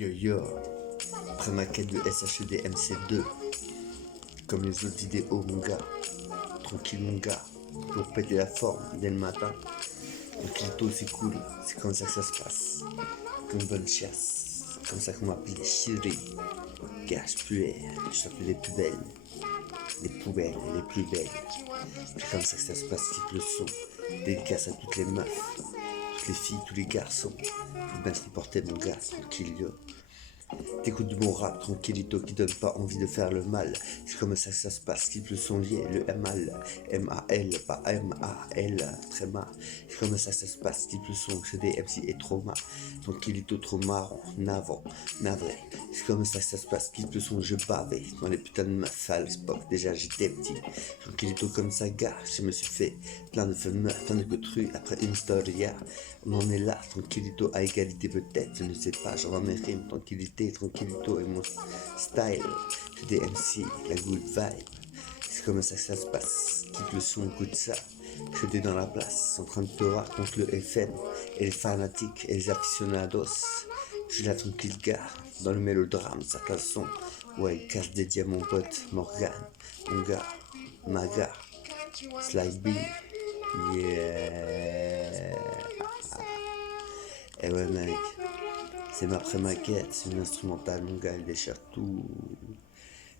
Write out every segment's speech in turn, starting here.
Yo yo, après ma quête de SHED MC2, comme les autres vidéos mon gars, tranquille mon gars, pour péter la forme dès le matin. Le clito c'est cool, c'est comme ça que ça se passe, comme une bonne chiasse, c'est comme ça qu'on m'appelait Chiri, car je puais, je s'appelais les plus belles, les poubelles, les plus belles. C'est comme ça que ça se passe, qui le son, dédicace à toutes les meufs, toutes les filles, tous les garçons, faut bien se reporter mon gars, tranquille yo. T'écoutes du bon rap, tranquillito qui donne pas envie de faire le mal. C'est comme ça que ça se passe, qu'ils le sont liés, le M-A-L, M-A-L, pas M-A-L, très mal. C'est comme ça que ça se passe, qu'ils le sont, c'est des MC et trauma. Tranquillito, trop marrant, navré. C'est comme ça que ça se passe, qu'ils le sont, je bavais dans les putains de meufs à l'époque, déjà j'étais petit. Tranquillito comme ça, gars, je me suis fait plein de feux meufs, plein de coutrues, après une historia. On en est là, tranquillito à égalité peut-être, je ne sais pas, j'envoie mes rimes, tranquillito et mon style, j'ai des MC, la good vibe, c'est comme ça que ça se passe, quitte le son, écoute ça, je suis dans la place, en train de pleurer contre le FM, et les fanatiques et les aficionados, je suis là tranquille gars, dans le mélodrame, certains sons, ouais, casse des diamants pote, Morgan, mon gars, ma gars, Slide B, yeah. Eh ouais mec, c'est ma pré-maquette, c'est une instrumentale, mon gars, il déchire tout.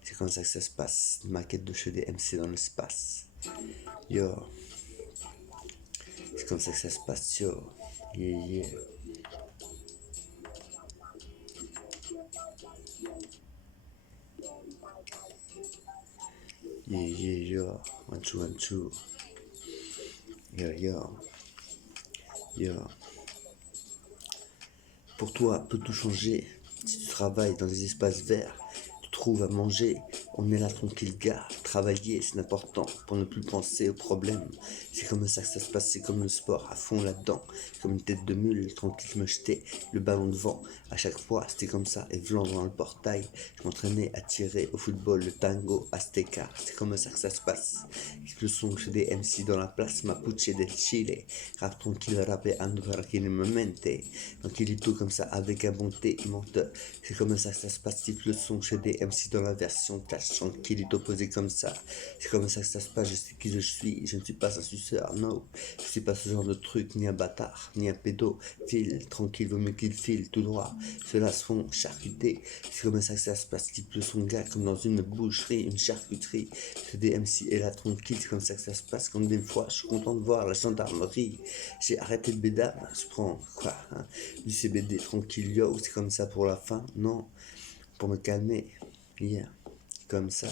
C'est comme ça que ça se passe, une maquette de chez des MC dans l'espace. Yo, c'est comme ça que ça se passe, yo. Yeah, yeah. Yeah, yeah, yo. One, two. Yo, yo. Yo. Pour toi, peut tout changer. Si tu travailles dans des espaces verts, tu trouves à manger. On est là tranquille gars, travailler c'est important pour ne plus penser aux problèmes. C'est comme ça que ça se passe, c'est comme le sport, à fond là-dedans. Comme une tête de mule, tranquille je me jetais le ballon devant. À chaque fois c'était comme ça, et vlant dans le portail, je m'entraînais à tirer au football, le tango, azteca. C'est comme ça que ça se passe. Le son chez des MC dans la place, Mapuche del Chile. Rap tranquille, rapé ando tranquillamente. Tranquillito comme ça, avec un bon thé, menteur. C'est comme ça que ça se passe, type le son chez des MC dans la version clash. Tranquillito posé comme ça. C'est comme ça que ça se passe, je sais qui je suis. Je ne suis pas un suceur, no. Je suis pas ce genre de truc, ni un bâtard, ni un pédo. File, tranquille, vaut mieux qu'il file tout droit. Ceux-là se font charcuter. C'est comme ça que ça se passe, type le son gars, comme dans une boucherie, une charcuterie. C'est des MC et la tranquille, c'est comme ça que ça se passe. Comme des fois, je suis content de voir la gendarmerie. J'ai arrêté le bédard, je prends quoi, hein, du CBD tranquille, yo. C'est comme ça pour la fin, non, pour me calmer, yeah. Comme ça,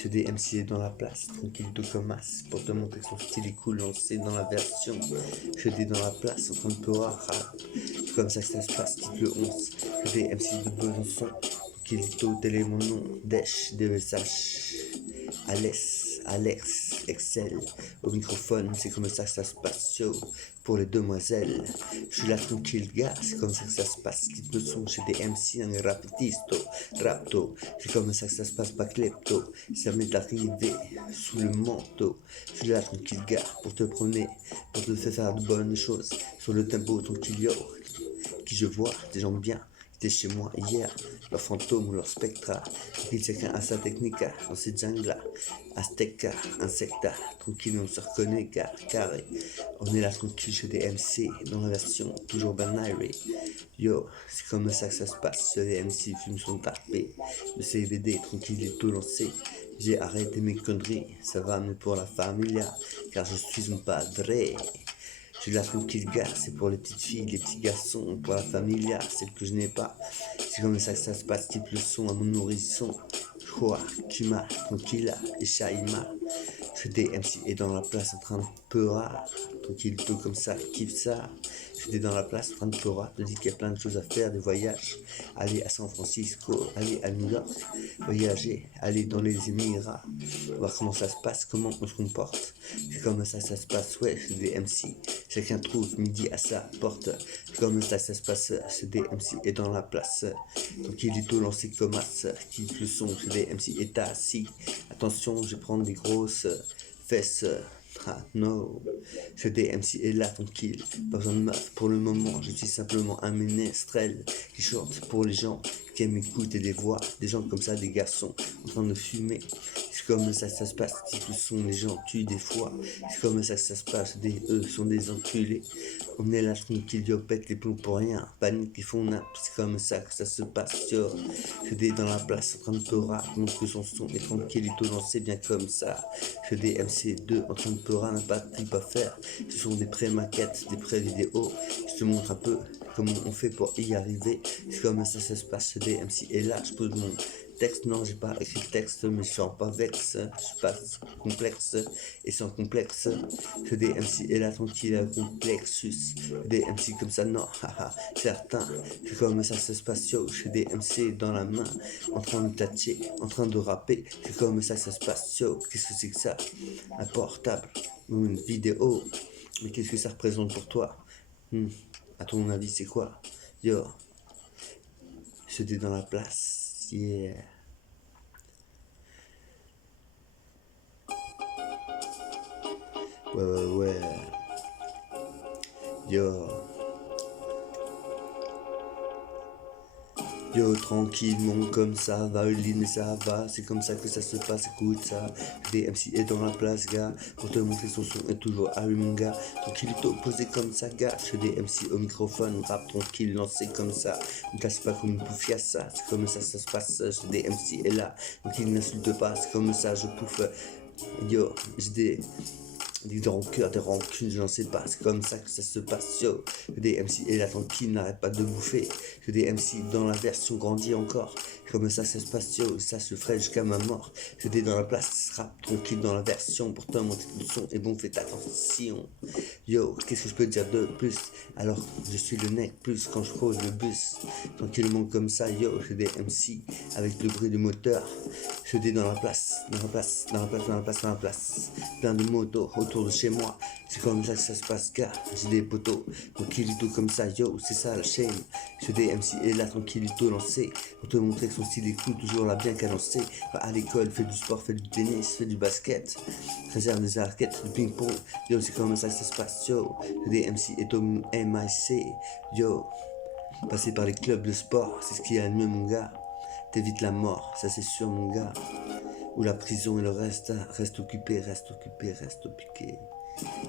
j'ai des MC dans la place, tranquille de Comas, pour te montrer que son style est cool, lancé dans la version. J'ai des dans la place, en train de pleurer, rap. C'est comme ça que ça se passe, type le 11. J'ai des MC de Besançon, Kilito, tel est mon nom, Desh, DESH, Alex, Excel, au microphone, c'est comme ça que ça se passe, yo, pour les demoiselles. Je suis là tranquille, gars, c'est comme ça que ça se passe. Quitte le son chez des MC, un rapto, c'est comme ça que ça se passe, pas klepto. Ça m'est arrivé sous le manteau. Je suis là tranquille, gars, pour te promener, pour te faire de bonnes choses. Sur le tempo, tranquille, yo, qui je vois, des gens bien. Chez moi hier, leur fantôme ou leur spectre, il chacun a sa technique dans cette jungle, azteca, insecta, tranquille on se reconnaît car carré, on est là tranquille chez des MC, dans la version toujours banary, yo, c'est comme ça que ça se passe, les MC fument son tapé, le CBD tranquille est tout lancé, j'ai arrêté mes conneries, ça va mieux pour la familia, car je suis un padre. Je suis là tranquille gars, c'est pour les petites filles, les petits garçons, pour la familia, celle que je n'ai pas. C'est comme ça que ça se passe, type le son à mon nourrisson. Joa, Kima, tranquilla, et Shaima. Je des MC et dans la place en train de pleurer. Tranquille, tout comme ça, kiffe ça. J'étais dans la place en train de pleurer, te dis qu'il y a plein de choses à faire, des voyages. Aller à San Francisco, aller à New York, voyager, aller dans les Émirats, voir comment ça se passe, comment on se comporte. C'est comme ça se passe, ouais, c'est des MC. Chacun trouve midi à sa porte. C'est comme ça se passe, c'est des MC et dans la place. Donc il est tout lancé comme as, qui le son, c'est des MC et assis. Attention, je vais prendre des grosses fesses. ah no. Je DMC est là tranquille, pas besoin de meuf pour le moment, je suis simplement un ménestrel qui chante pour les gens qui aiment écouter des voix, des gens comme ça, des garçons en train de fumer. C'est comme ça que ça se passe, si tous sont les gens tuent des fois, c'est comme ça que ça se passe, eux sont des enculés. On est là tranquille, yo, pète les plombs pour rien, panique, ils font nappe, c'est comme ça que ça se passe, yo. Je dis dans la place en train de peurar, montre que son son est tranquille, il te lance bien comme ça. Je dis MC2 en train de peurar, n'a pas de trip à faire. Ce sont des pré-maquettes, des pré-vidéos. Je te montre un peu comment on fait pour y arriver. C'est comme ça ça se passe, je dis MC et là je pose mon texte, non j'ai pas écrit le texte, mais je suis pas vexe, je suis pas complexe et sans complexe. Je dis MC et là tranquille avec complexus. Je dis MC comme ça, non, haha, certain. C'est comme ça se passe, yo. Je des MC dans la main, en train de tâcher, en train de rapper. C'est comme ça se passe, yo. Qu'est-ce que c'est que ça? Un portable ou une vidéo? Mais qu'est-ce que ça représente pour toi? À ton avis, c'est quoi? Yo, je dis dans la place, yeah. Ouais. Yo. Yo, tranquillement comme ça va, mais ça va, c'est comme ça que ça se passe, écoute ça. DMC est dans la place, gars, pour te montrer son son est toujours allumé, mon gars. Tranquillito, posé comme ça, gars. Je DMC au microphone, rap tranquille, lancé comme ça. Ne casse pas comme une poufiasse, ça. C'est comme ça se passe, je DMC est là. Donc il n'insulte pas, c'est comme ça, je pouffe. Yo, j'ai des rancœurs, des rancunes, je n'en sais pas, c'est comme ça que ça se passe, yo. Des MC et la tranquille n'arrête pas de bouffer. Que des MC dans la version grandit encore. Comme ça se passe, yo, ça se ferait jusqu'à ma mort. Je dis dans la place, rap tranquille dans la version. Pourtant, monter le son est bon, faites attention. Yo, qu'est-ce que je peux dire de plus? Alors, je suis le nec plus quand je pose le bus. Tranquillement comme ça, yo, je des MC avec le bruit du moteur. Je dis dans la place, dans la place, dans la place, dans la place, dans la place. Plein de motos autour de chez moi. C'est comme ça que ça se passe, car j'ai des poteaux. Tranquillito comme ça, yo, c'est ça la chaîne. Je des MC et là, tranquillito lancé. Pour te montrer que son style est cool, toujours là bien cadencé. Va à l'école, fais du sport, fais du tennis, fais du basket. Réserve des raquettes, du ping-pong. Yo, c'est comme ça que ça se passe, yo. Je des MC et au MIC. Yo, passer par les clubs de sport, c'est ce qui a le mieux, mon gars. T'évites la mort, ça c'est sûr, mon gars. Ou la prison et le reste, reste occupé, reste occupé, reste occupé.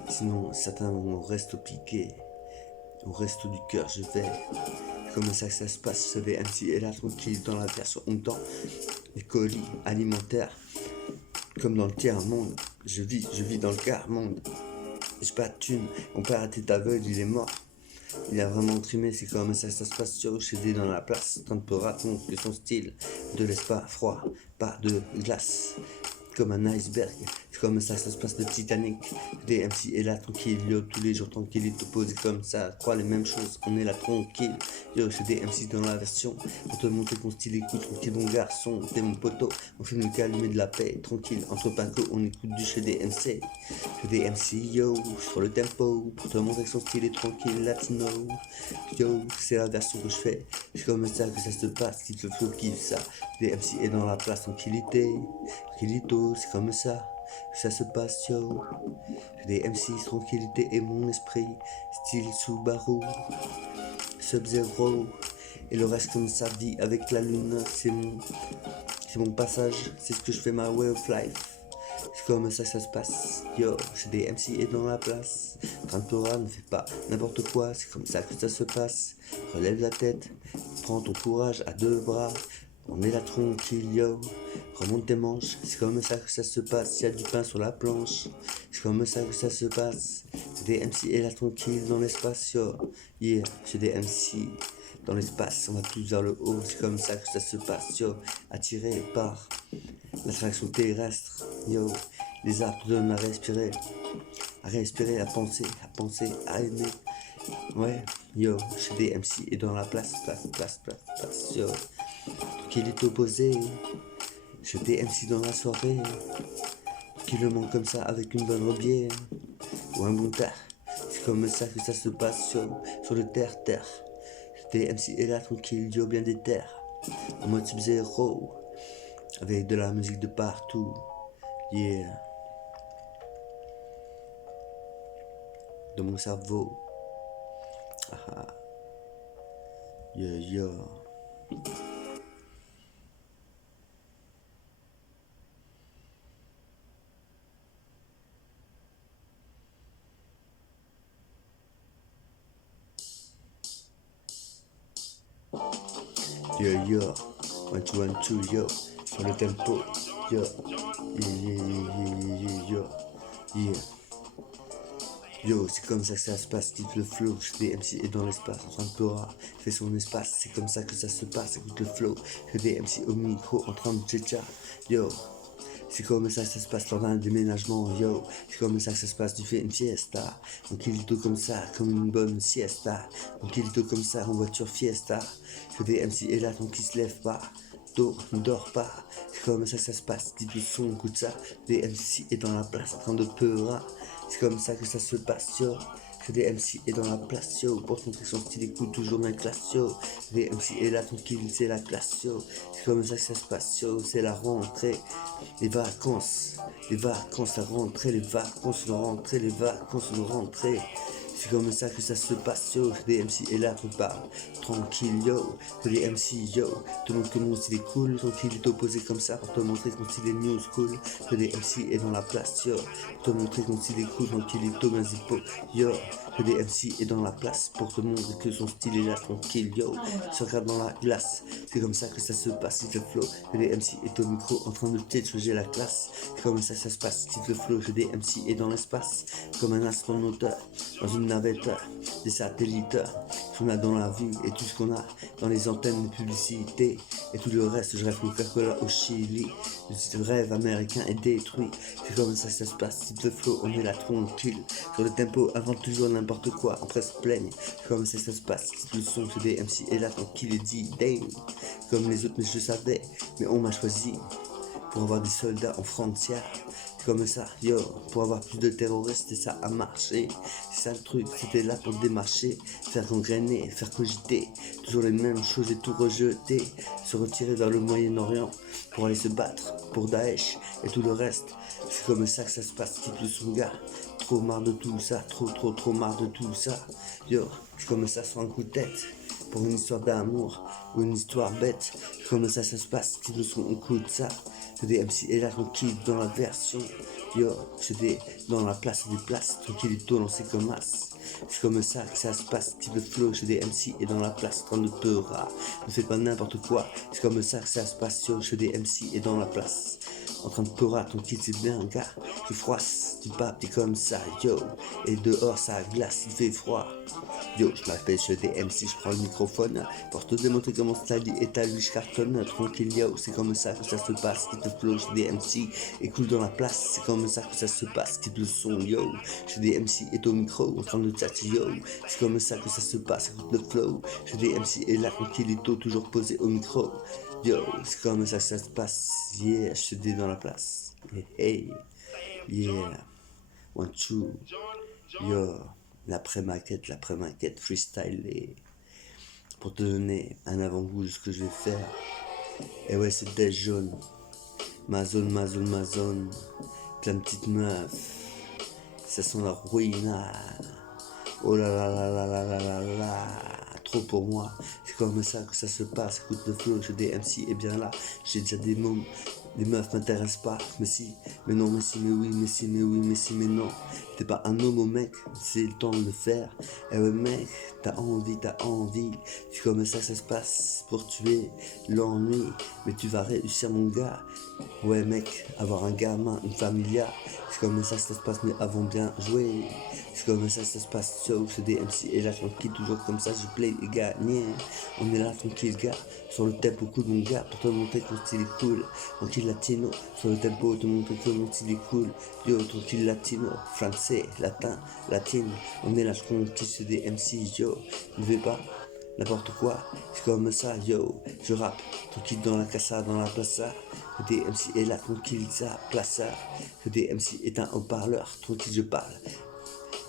Sinon, certains vont au resto piqué. Au resto du cœur, je vais. Comme ça que ça se passe, je vais MC et là, tranquille, dans la version temps. Les colis alimentaires, comme dans le tiers-monde. Je vis dans le quart-monde. J'ai pas de thune, mon père était aveugle, il est mort. Il a vraiment trimé, c'est comme ça que ça se passe sur chez dans la place. Tant de raconte que son style ne laisse pas froid, pas de glace. Comme un iceberg, c'est comme ça que ça se passe le Titanic. Des MC est là tranquille, yo, tous les jours tranquille, il te pose comme ça, croit les mêmes choses, on est là tranquille. Yo, c'est des MC dans la version, pour te montrer ton style écoute, tranquille mon garçon, t'es mon poteau, on fait le calmer de la paix, tranquille, entre pinko, on écoute du chez des MC. Chez des MC, yo, sur le tempo, pour te montrer que son style est tranquille, latino. Yo, c'est la version que je fais, c'est comme ça que ça se passe, qu'il te faut kiffe ça. Des MC est dans la place, tranquillité. Tranquillito, c'est comme ça que ça se passe, yo. J'ai des MC, tranquillité et mon esprit, style Subaru, Sub-Zero, et le reste comme ça dit avec la lune, c'est mon passage, c'est ce que je fais, ma way of life. C'est comme ça que ça se passe, yo, j'ai des MC et dans la place. Cantora ne fait pas n'importe quoi, c'est comme ça que ça se passe. Relève la tête, prends ton courage à deux bras. On est là tranquille, yo. Remonte tes manches, c'est comme ça que ça se passe. Y a du pain sur la planche, c'est comme ça que ça se passe. C'est des MC et là tranquille dans l'espace, yo. Yeah, c'est des MC dans l'espace, on va tous vers le haut. C'est comme ça que ça se passe, yo. Attiré par l'attraction terrestre, yo. Les arbres te donnent à respirer, à penser, à aimer. Ouais, yo, chez des MC et dans la place, yo. Qu'il est opposé, je MC dans la soirée, qui le manque comme ça avec une bonne bière ou un bon tard. C'est comme ça que ça se passe sur le terre-terre. J'étais MC et là tranquille, yo bien des terres, en mode Sub-Zero, avec de la musique de partout, yeah. de mon cerveau. Ah, yo yo. Yo yo, 1 2 1 2 yo, sur le tempo, yo, yo, yeah. Yo, c'est comme ça que ça se passe, quitte le flow, je fais des MC et dans l'espace, en train de pleurer, fait son espace, c'est comme ça que ça se passe, écoute le flow, je fais des MC au micro, en train de tchatcha, yo. C'est comme ça que ça se passe lors d'un déménagement, yo. C'est comme ça que ça se passe, tu fais une fiesta. Tranquillito comme ça, comme une bonne siesta. Tranquillito comme ça, en voiture fiesta. Que des MC et là, ton qui se lève pas. Tôt, ne dors pas. C'est comme ça que ça se passe, dis le son, écoute ça. Des MC est dans la place, en train de pleurer. C'est comme ça que ça se passe, yo. Que des MC est dans la place, yo. Pour montrer son style, écoute toujours ma classe, yo. Des MC est là, tranquille, c'est la classe, yo. C'est comme ça que ça se passe, yo. C'est la rentrée, les vacances, la rentrée, les vacances, la rentrée, les vacances, la rentrée. C'est comme ça que ça se passe, yo. Que des MC est là, on parle tranquille, yo. Que des MC, yo. Te montre que mon style est cool, tranquille, est opposé comme ça pour te montrer que mon style est new school. Que des MC est dans la place, yo. Pour te montrer que mon style est cool, tranquille, est bien zippo, yo. Que des MC est dans la place pour te montrer que son style est là, tranquille, yo. Se regarde dans la glace, c'est comme ça que ça se passe, c'est le flow. Que des MC est au micro en train de j'ai la classe. C'est comme ça que ça se passe, c'est le flow. Que des MC est dans l'espace, comme un astronaute dans une navette, des satellites. Qu'on a dans la vie et tout ce qu'on a dans les antennes de publicité et tout le reste. Je rêve Coca-Cola au Chili. Le rêve américain est détruit. C'est comme ça que ça se passe. Type de flow, on est là tranquille. Sur le tempo, avant toujours n'importe quoi. On se plaigne. C'est comme ça que ça se passe. Type le son, c'est des MC est là tranquille et dit damn. Comme les autres, mais je savais. Mais on m'a choisi pour avoir des soldats en frontière. Comme ça, yo, pour avoir plus de terroristes et ça a marché. C'est ça le truc, c'était là pour démarcher, faire gangréner, faire cogiter, toujours les mêmes choses et tout rejeter, se retirer vers le Moyen-Orient pour aller se battre pour Daesh et tout le reste. C'est comme ça que ça se passe, quitte le son gars. Trop marre de tout ça, trop marre de tout ça. Yo, c'est comme ça sur un coup de tête. Pour une histoire d'amour ou une histoire bête, comme ça se passe, quitte le son, on coûte ça. C'est des MC et là tranquille dans la version, yo, c'est des dans la place des places, tranquillito lancé comme as. C'est comme ça que ça se passe, type de flow, chez des MC et dans la place, quand ne peut ne fais pas n'importe quoi. C'est comme ça que ça se passe, yo, chez des MC et dans la place. En train de peurer, ton kit c'est bien, gars. Tu froisses, tu papes, t'es comme ça, yo. Et dehors ça glace, il fait froid. Yo, je m'appelle chez des MC, je prends le microphone pour te démontrer comment style est à lui, je cartonne tranquille, yo. C'est comme ça que ça se passe, qui te flow chez des MC et cool dans la place. C'est comme ça que ça se passe, qui le son, yo. Chez des MC est au micro, en train de tchatcher, yo. C'est comme ça que ça se passe, écoute le flow. Chez des MC est là, tranquillito, toujours posé au micro. Yo, c'est comme ça que ça se passe, yeah, je suis dans la place. Hey, yeah, 1 2, yo, l'après-maquette freestyle et pour te donner un avant-goût de ce que je vais faire. Et ouais, c'est des jaune, ma zone, plein de petites meufs, ça sent la ruinade. Oh là là là là là là là là, trop pour moi. C'est comme ça que ça se passe. Écoute le flow, j'ai des MC et bien là, j'ai déjà des mômes. Les meufs m'intéressent pas, mais si, mais non, mais si, mais oui, mais si, mais oui, mais si, mais non. T'es pas un homo mec, c'est le temps de le faire. Eh ouais mec, t'as envie. C'est comme ça que ça se passe pour tuer l'ennui. Mais tu vas réussir mon gars. Ouais mec, avoir un gamin, une familia. C'est comme ça que ça se passe, mais avant bien jouer. C'est comme ça que ça se passe, so, c'est des MC et là tranquille, toujours comme ça, je play les gars, on est là tranquille gars, sur le tempo cool mon gars, pour te montrer que mon style est cool, tranquille latino, sur le tempo, te montrer que mon style est cool, yo, tranquille latino, français, latin, latine, on est là tranquille, c'est des MC, yo, ne vais pas n'importe quoi, c'est comme ça, yo, je rappe, tranquille dans la casa, dans la plaza, que des MC est là, tranquille, ça, plaza, que des MC est un haut-parleur, tranquille, je parle,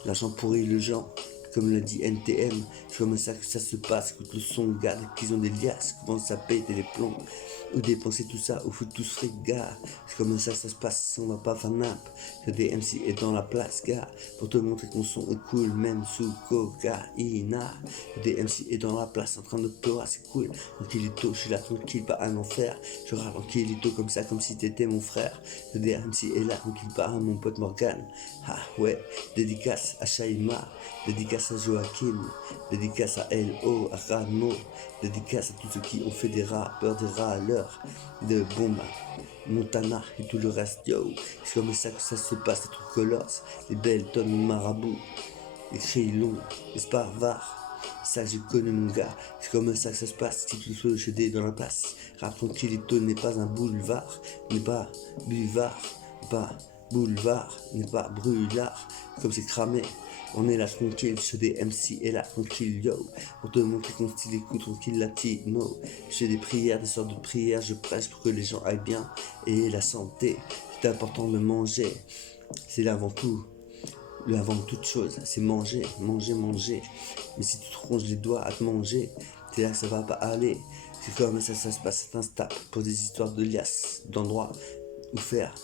l'argent pourrit le gens, comme l'a dit NTM, c'est comme ça que ça se passe, écoute le son, gars, qu'ils ont des liasses, commence à péter les plombs, ou dépenser tout ça, ou foutre tout ce fric, gars, c'est comme ça que ça se passe, on va pas faire nappe, que des MC est dans la place, gars, pour te montrer que mon son est cool, même sous cocaïna, que des MC est dans la place, en train de pleurer, c'est cool, tranquillito, je suis là tranquille, pas un enfer, je râle tranquillito comme ça, comme si t'étais mon frère, que des MC est là tranquille, pas un mon pote Morgan, ah ouais, dédicace à Shaima, dédicace à Joachim, dédicace à L.O, à Rano, dédicace à tous ceux qui ont fait des rappeurs, des râleurs, de Bomba, Montana et tout le reste, yo. C'est comme ça que ça se passe, les trucs colosses, les belles tonnes de marabouts, les cris longs, les sparvars. Ça que je connais mon gars, c'est comme ça que ça se passe, si tu le chédé dans la place. Rap tranquillito n'est pas un boulevard, n'est pas buvard, pas boulevard, n'est pas brûlard, comme c'est cramé. On est là tranquille, je des MC et là tranquille, yo. Pour te montrer qu'on style écoute tranquille latino. Je fais des prières, des sortes de prières, je prêche pour que les gens aillent bien. Et la santé, c'est important de manger. C'est l'avant tout. Le avant de toute chose, c'est manger, manger, manger. Mais si tu te ronges les doigts à te manger, c'est là que ça va pas aller. C'est comme ça se passe, c'est un stap pour des histoires de liasses, d'endroits où faire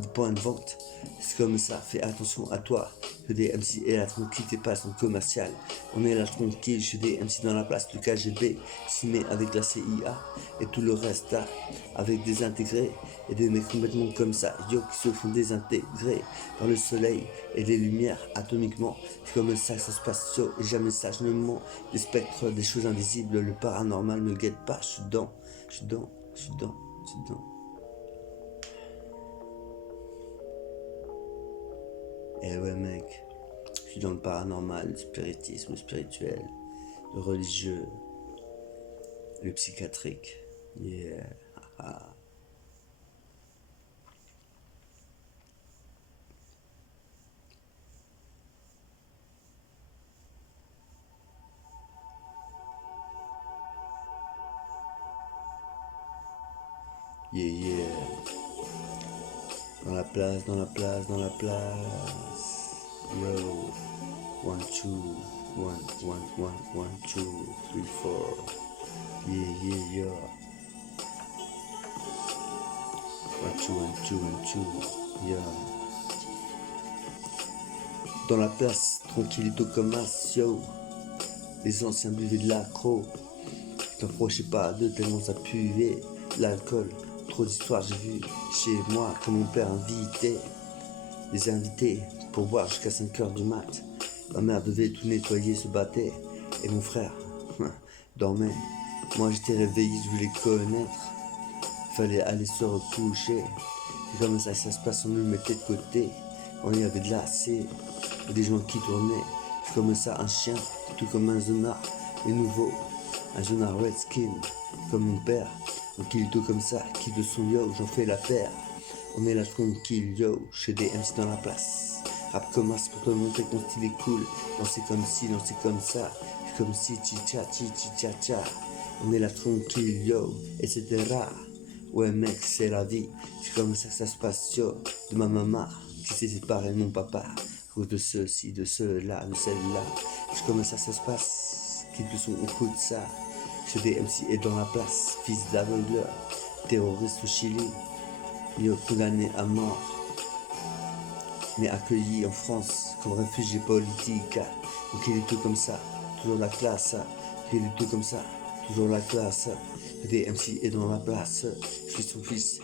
des points de vente. C'est comme ça, fais attention à toi. Que des MC et la tranquille, t'es pas son commercial. On est là tranquille, je des MC dans la place du KGB, signé avec la CIA et tout le reste là, avec des intégrés et des mecs complètement comme ça, yo, qui se font désintégrer par le soleil et les lumières atomiquement. C'est comme ça que ça se passe, yo, et jamais ça, je ne mens. Des spectres, des choses invisibles, le paranormal me guette pas, je suis dedans, je suis dedans, je suis dedans, je suis dedans. Eh ouais mec, je suis dans le paranormal, le spiritisme, le spirituel, le religieux, le psychiatrique. Yeah. Yeah, yeah. Dans la place, dans la place, dans la place. Yo. 1, 2, 1, 1, 1, 1, 2, 3, 4. Yeah, yeah, yeah. 1, 2, 1, 2, 1, 2. Yeah. Dans la place, tranquillito comme as, yo. Les anciens buvaient de l'accro. T'approchez pas d'eux tellement ça puait. L'alcool, trop d'histoires j'ai vu chez moi quand mon père invitait les invités pour boire jusqu'à 5h du mat. Ma mère devait tout nettoyer, se battait. Et mon frère dormait. Moi j'étais réveillé, je voulais connaître. Fallait aller se recoucher. C'est comme ça que ça se passe, on nous mettait de côté. On y avait de l'AC, des gens qui tournaient. C'est comme ça un chien, tout comme un zonard. Les nouveaux, un zonard redskin, comme mon père. Donc il est tout comme ça, qui de son yo, j'en fais la paire. On est là tranquille, yo, chez des MC dans la place. Rap commence pour te montrer que mon style est cool. Danser comme si, danser comme ça. C'est comme si, chi-cha. On est là tranquille, yo, etc. Ouais mec, c'est la vie. C'est comme ça que ça se passe, yo. De ma maman qui s'est séparée de mon papa. À cause de ceci, de cela, de celle-là. C'est comme ça que ça se passe. Qui de son écoute ça. Chez des MC et dans la place. Fils d'aveugleur, terroriste au Chili. Yo, condamné à mort, mais accueilli en France comme réfugié politique. Donc il est tout comme ça, toujours la classe. Il est tout comme ça, toujours la classe. Des MC est dans la place. Je suis son fils,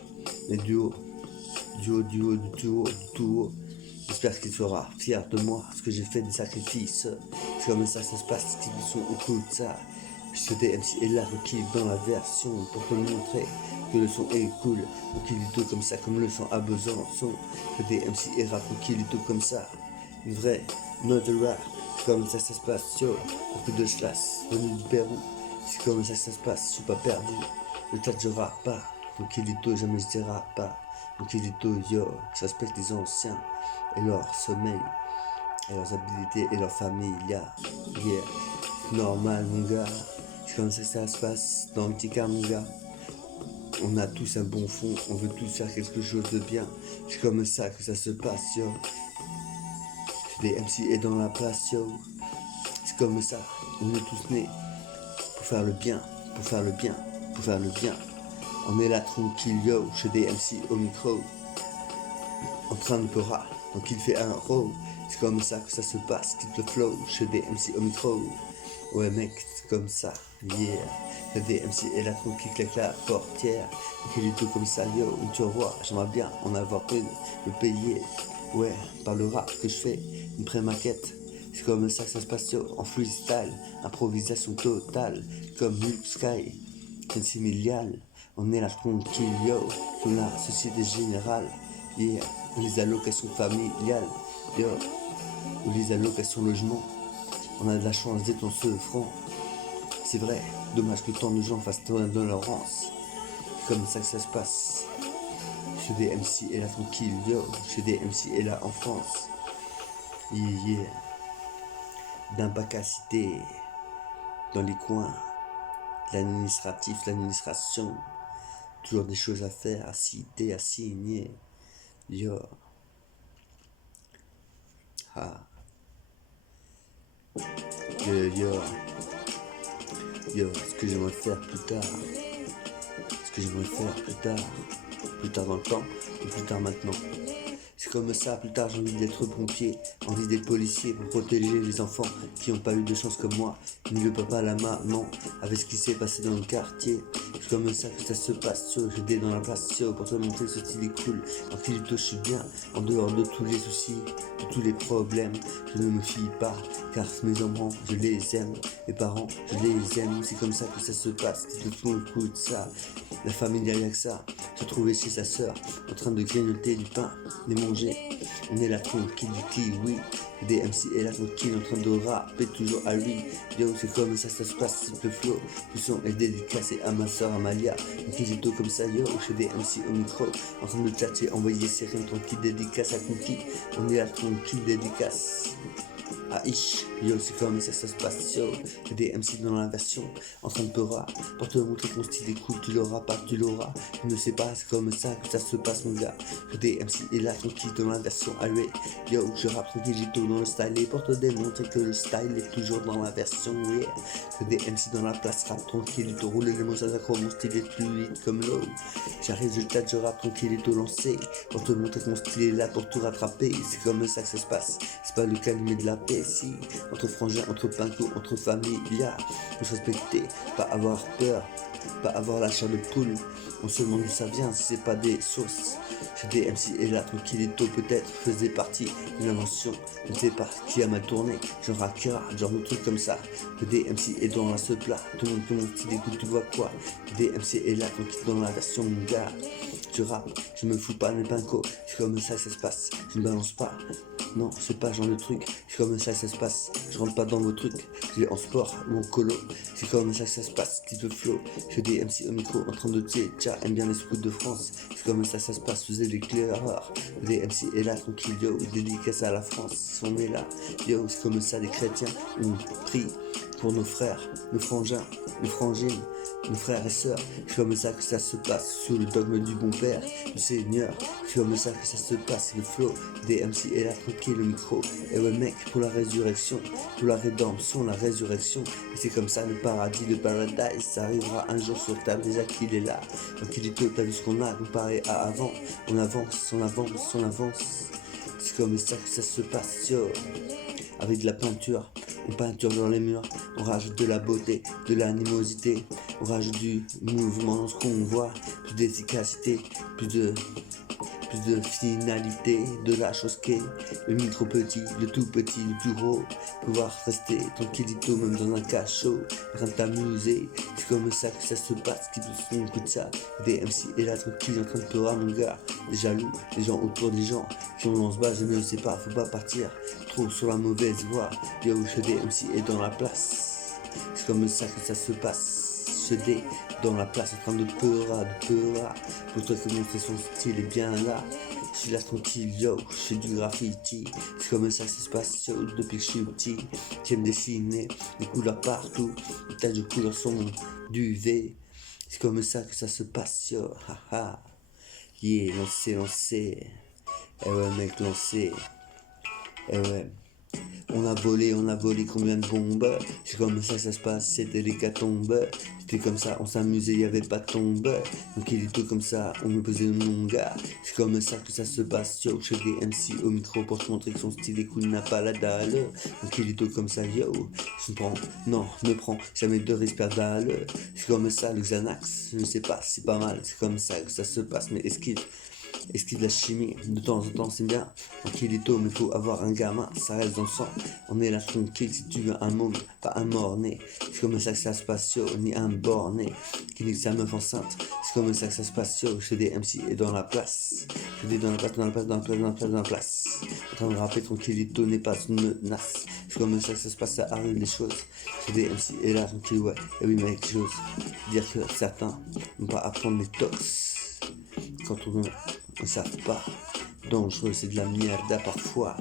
mais du haut. J'espère qu'il sera fier de moi, parce que j'ai fait des sacrifices. C'est comme ça que ça se passe, qu'ils sont au coup de ça. Je suis des MC et là, qui dans la version pour te montrer que le son est cool. Donc il est tout comme ça, comme le son a besoin de son. Que des MC et rap, donc il est tout comme ça. Une vraie note de rap, comme ça se passe, yo. Beaucoup de slash, venu du Pérou. C'est comme ça que ça se passe, je suis pas perdu. Le tas je rappe pas, donc il est tout, jamais je dirai pas. Donc il est tout, yo, je respecte les anciens et leur sommeil, et leurs habilités et leur famille, yeah. Normal mon gars, c'est comme ça que ça se passe dans le petit cas mon gars. On a tous un bon fond, on veut tous faire quelque chose de bien. C'est comme ça que ça se passe, yo. Des MC et dans la place, yo. C'est comme ça, on est tous nés pour faire le bien, pour faire le bien, pour faire le bien. On est là tranquille, yo, chez des MC au micro, en train de peurer, donc il fait un row. C'est comme ça que ça se passe, quitte le flow, chez des MC au micro. Ouais mec, c'est comme ça, yeah. Le DMC est là tranquille, claque la portière. Il est tout comme ça, yo, tu vois, j'aimerais bien en avoir une, le payer. Ouais, par le rap que je fais, une pré-maquette. C'est comme ça que ça se passe, yo, en freestyle, improvisation totale, comme Milk Sky, 26 milliards. On est là tranquille, yo, sous la société générale, yeah. Les allocations familiales, yo, ou les allocations logement. On a de la chance d'être en ce front. C'est vrai, dommage que tant de gens fassent tant d'ignorance. C'est comme ça que ça se passe. Chez des MC et là tranquille, yo. Chez des MC et là en France. Yeah. D'impacacité dans les coins. L'administratif, l'administration. Toujours des choses à faire, à citer, à signer. Yo. Ah. Yo. Yo, ce que j'aimerais faire plus tard. Ce que j'aimerais faire plus tard dans le temps ou plus tard maintenant. C'est comme ça, plus tard j'ai envie d'être pompier, envie d'être policier pour protéger les enfants qui n'ont pas eu de chance comme moi, ni le papa, la maman, avec ce qui s'est passé dans le quartier. C'est comme ça que ça se passe, j'ai des dans la place, pour te montrer ce style est cool. En Philippe, je suis bien, en dehors de tous les soucis, de tous les problèmes. Je ne me fie pas, car mes enfants, je les aime, mes parents, je les aime. C'est comme ça que ça se passe, tout le monde écoute ça. La famille derrière que ça, se trouvait chez sa sœur, en train de grignoter du pain, des manger. On est là tranquille du kiwi, des MC est là tranquille en train de rapper toujours à lui. Yo, c'est comme ça se passe, c'est le flow. Le son est dédicacé à ma soeur Amalia. Donc il est tôt comme ça, yo, chez des MC au micro, en train de tchatcher, envoyer ses rimes tranquilles, dédicace à Cookie. On est là tranquille, dédicace. Aïch, yo, c'est comme ça se passe, yo. J'ai des MC dans la version, en train de peurer. Pour te montrer que mon style est cool, tu l'auras pas, tu l'auras. Je ne sais pas, c'est comme ça que ça se passe, mon gars. J'ai des MC et là, tranquille dans la version allez. Yo, je rappe tranquillito dans le style et pour te démontrer que le style est toujours dans la version, yeah. J'ai des MC dans la place, rap tranquillito, roule les mots, ça s'accroche, mon style est fluide comme l'eau. J'arrive, je tâte, je rappe tranquillito lancé. Pour te montrer que mon style est là pour tout rattraper. C'est comme ça que ça se passe, c'est pas le calme mais de la paix. Si, entre frangins, entre pinco, entre familles, faut se respecter, pas avoir peur, pas avoir la chair de poule. On se demande d'où ça vient si c'est pas des sauces. J'ai des MC et là tranquillito peut-être faisait partie d'une invention. Je ne sais pas qui a mal tourné, genre Akira, genre de trucs comme ça. Le DMC est dans ce plat, tout le monde mon style écoute, tu vois quoi. Le DMC est là tranquille dans la version mon gars. Je rappe, je me fous pas mes pinco, c'est comme ça que ça se passe, je ne balance pas. Non, c'est pas genre de truc, c'est comme ça que ça se passe. Je rentre pas dans vos trucs, je vais en sport ou en colo. C'est comme ça que ça se passe, type flow. Je des MC au micro en train de tcha, aime bien les scouts de France. C'est comme ça que ça se passe, faisait l'éclaireur. Des MC est là tranquille, yo, dédicace à la France. On est là, yo, c'est comme ça les chrétiens. On prie pour nos frères, nos frangins, nos frangines, nos frères et sœurs. C'est comme ça que ça se passe, sous le dogme du bon père, du Seigneur. C'est comme ça que ça se passe, le flow. Des MC est là tranquille, le micro. Et ouais mec, pour la résurrection, pour la rédemption, la résurrection. Et c'est comme ça le paradis, le paradise, ça arrivera un jour sur terre, déjà qu'il est là. Donc il est tôt, t'as vu ce qu'on a comparé à avant. On avance, on avance, on avance. C'est comme ça que ça se passe, yo. Avec de la peinture, on peinture dans les murs, on rajoute de la beauté, de l'animosité, on rajoute du mouvement dans ce qu'on voit, plus d'efficacité, plus de finalité, de la chose qu'est le micro petit, le tout petit, le plus gros, pouvoir rester tranquillito même dans un cachot, en train de t'amuser, c'est comme ça que ça se passe, qui peut écoute ça, des MC et là tranquille en train de pleurer mon gars, des jaloux, des gens autour des gens, qui on lance bas, je ne sais pas, faut pas partir trop sur la mauvaise voie, yo, je des MC est dans la place, c'est comme ça que ça se passe. Dé dans la place en train de pleurer, pour toi que montrer son style est bien là. Je suis là tranquille, yo, je fais du graffiti. C'est comme ça que ça se passe, yo, depuis que je suis petit. J'aime dessiner des couleurs partout, des taches de couleurs sont duvet. C'est comme ça que ça se passe, yo, haha. Yeah, lancé. Eh ouais mec, lancé. Eh ouais. On a volé combien de bombes. C'est comme ça que ça se passe, c'était l'hécatombe. C'était comme ça, on s'amusait, y avait pas de tombe. Donc il est tout comme ça, on me posait mon gars. C'est comme ça que ça se passe, yo. Chez des MC au micro pour te montrer que son style écoute n'a pas la dalle. Donc il est tout comme ça, yo. Je me prends, non, me prends jamais de risperdale. C'est comme ça, le Xanax, je sais pas, c'est pas mal. C'est comme ça que ça se passe, mais esquive la chimie, de temps en temps c'est bien. Tranquillito, mais faut avoir un gamin, ça reste dans le sang. On est là tranquille si tu veux un môme, pas un mort-né. C'est comme ça que ça se passe, yo, ni un borné qui nique sa meuf enceinte. C'est comme ça que ça se passe, yo, chez des MC et dans la place. Je dis dans la place, dans la place, dans la place, dans la place, dans la place. En train de rapper tranquillito n'est pas une menace. C'est comme ça que ça se passe, ça arrive les choses. Chez des MC et là tranquille, ouais, et oui, mais quelque chose. Dire que certains n'ont pas à prendre les tox. Quand on ne savent pas, dangereux, c'est de la merde parfois.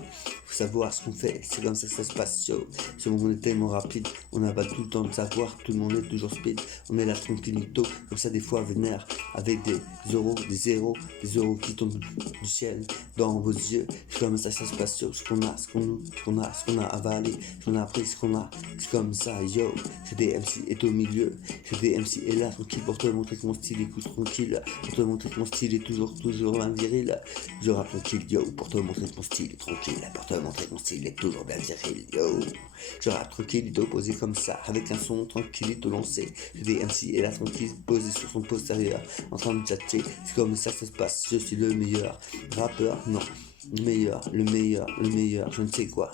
Faut savoir ce qu'on fait, c'est comme ça que ça se passe, yo. Ce monde est tellement rapide, on n'a pas tout le temps de savoir, tout le monde est toujours speed. On est là tranquillito, comme ça des fois vénère, avec des euros, des zéros qui tombent du ciel dans vos yeux. C'est comme ça que ça se passe, yo. Ce qu'on a, ce qu'on a avalé, ce qu'on a appris, ce qu'on a. C'est comme ça, yo. C'est des MC est au milieu, c'est des MC est là tranquille pour te montrer que mon style écoute tranquille, pour te montrer que mon style est toujours bien viril. Je rappe tranquille, yo, pour te montrer que mon style est tranquille, pour te montrer que mon style est toujours bien viril, yo. Je rappe tranquille, posé comme ça, avec un son tranquille, lancé. J'ai des MC et là tranquille, posé sur son postérieur, en train de chatter. C'est comme ça que ça se passe, je suis le meilleur rappeur, non. Le meilleur, je ne sais quoi.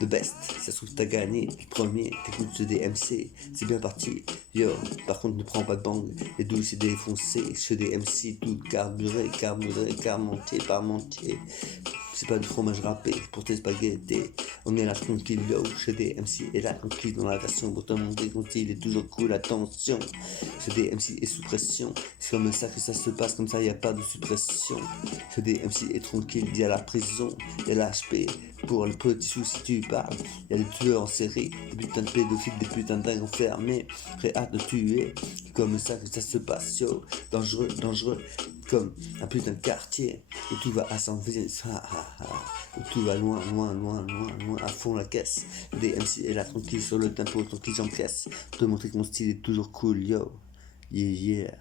The best, ça se trouve t'as gagné, le premier, t'écoutes ce DMC, c'est bien parti, yo. Par contre ne prends pas de bang, les douilles c'est défoncé, chez des MC tout carburé, parmentier. C'est pas du fromage râpé pour tes spaghettis. On est là tranquille, yo, chez des MC et là tranquille dans la version pour te montrer qu'on il est toujours cool, attention. Chez des MC et sous pression, c'est comme ça que ça se passe, comme ça y a pas de suppression. Chez des MC et tranquille, y a la prison, y a l'HP. Pour le petit sou si tu parles, y a des tueurs en série, des putains de pédophiles, des putains de dingues enfermés, prêts à te tuer. C'est comme ça que ça se passe, yo, dangereux, comme un putain de quartier, où tout va à 100, où tout va loin, à fond la caisse. Des MC et là tranquille sur le tempo, tranquille j'encaisse, pour te montrer que mon style est toujours cool, yo, yeah.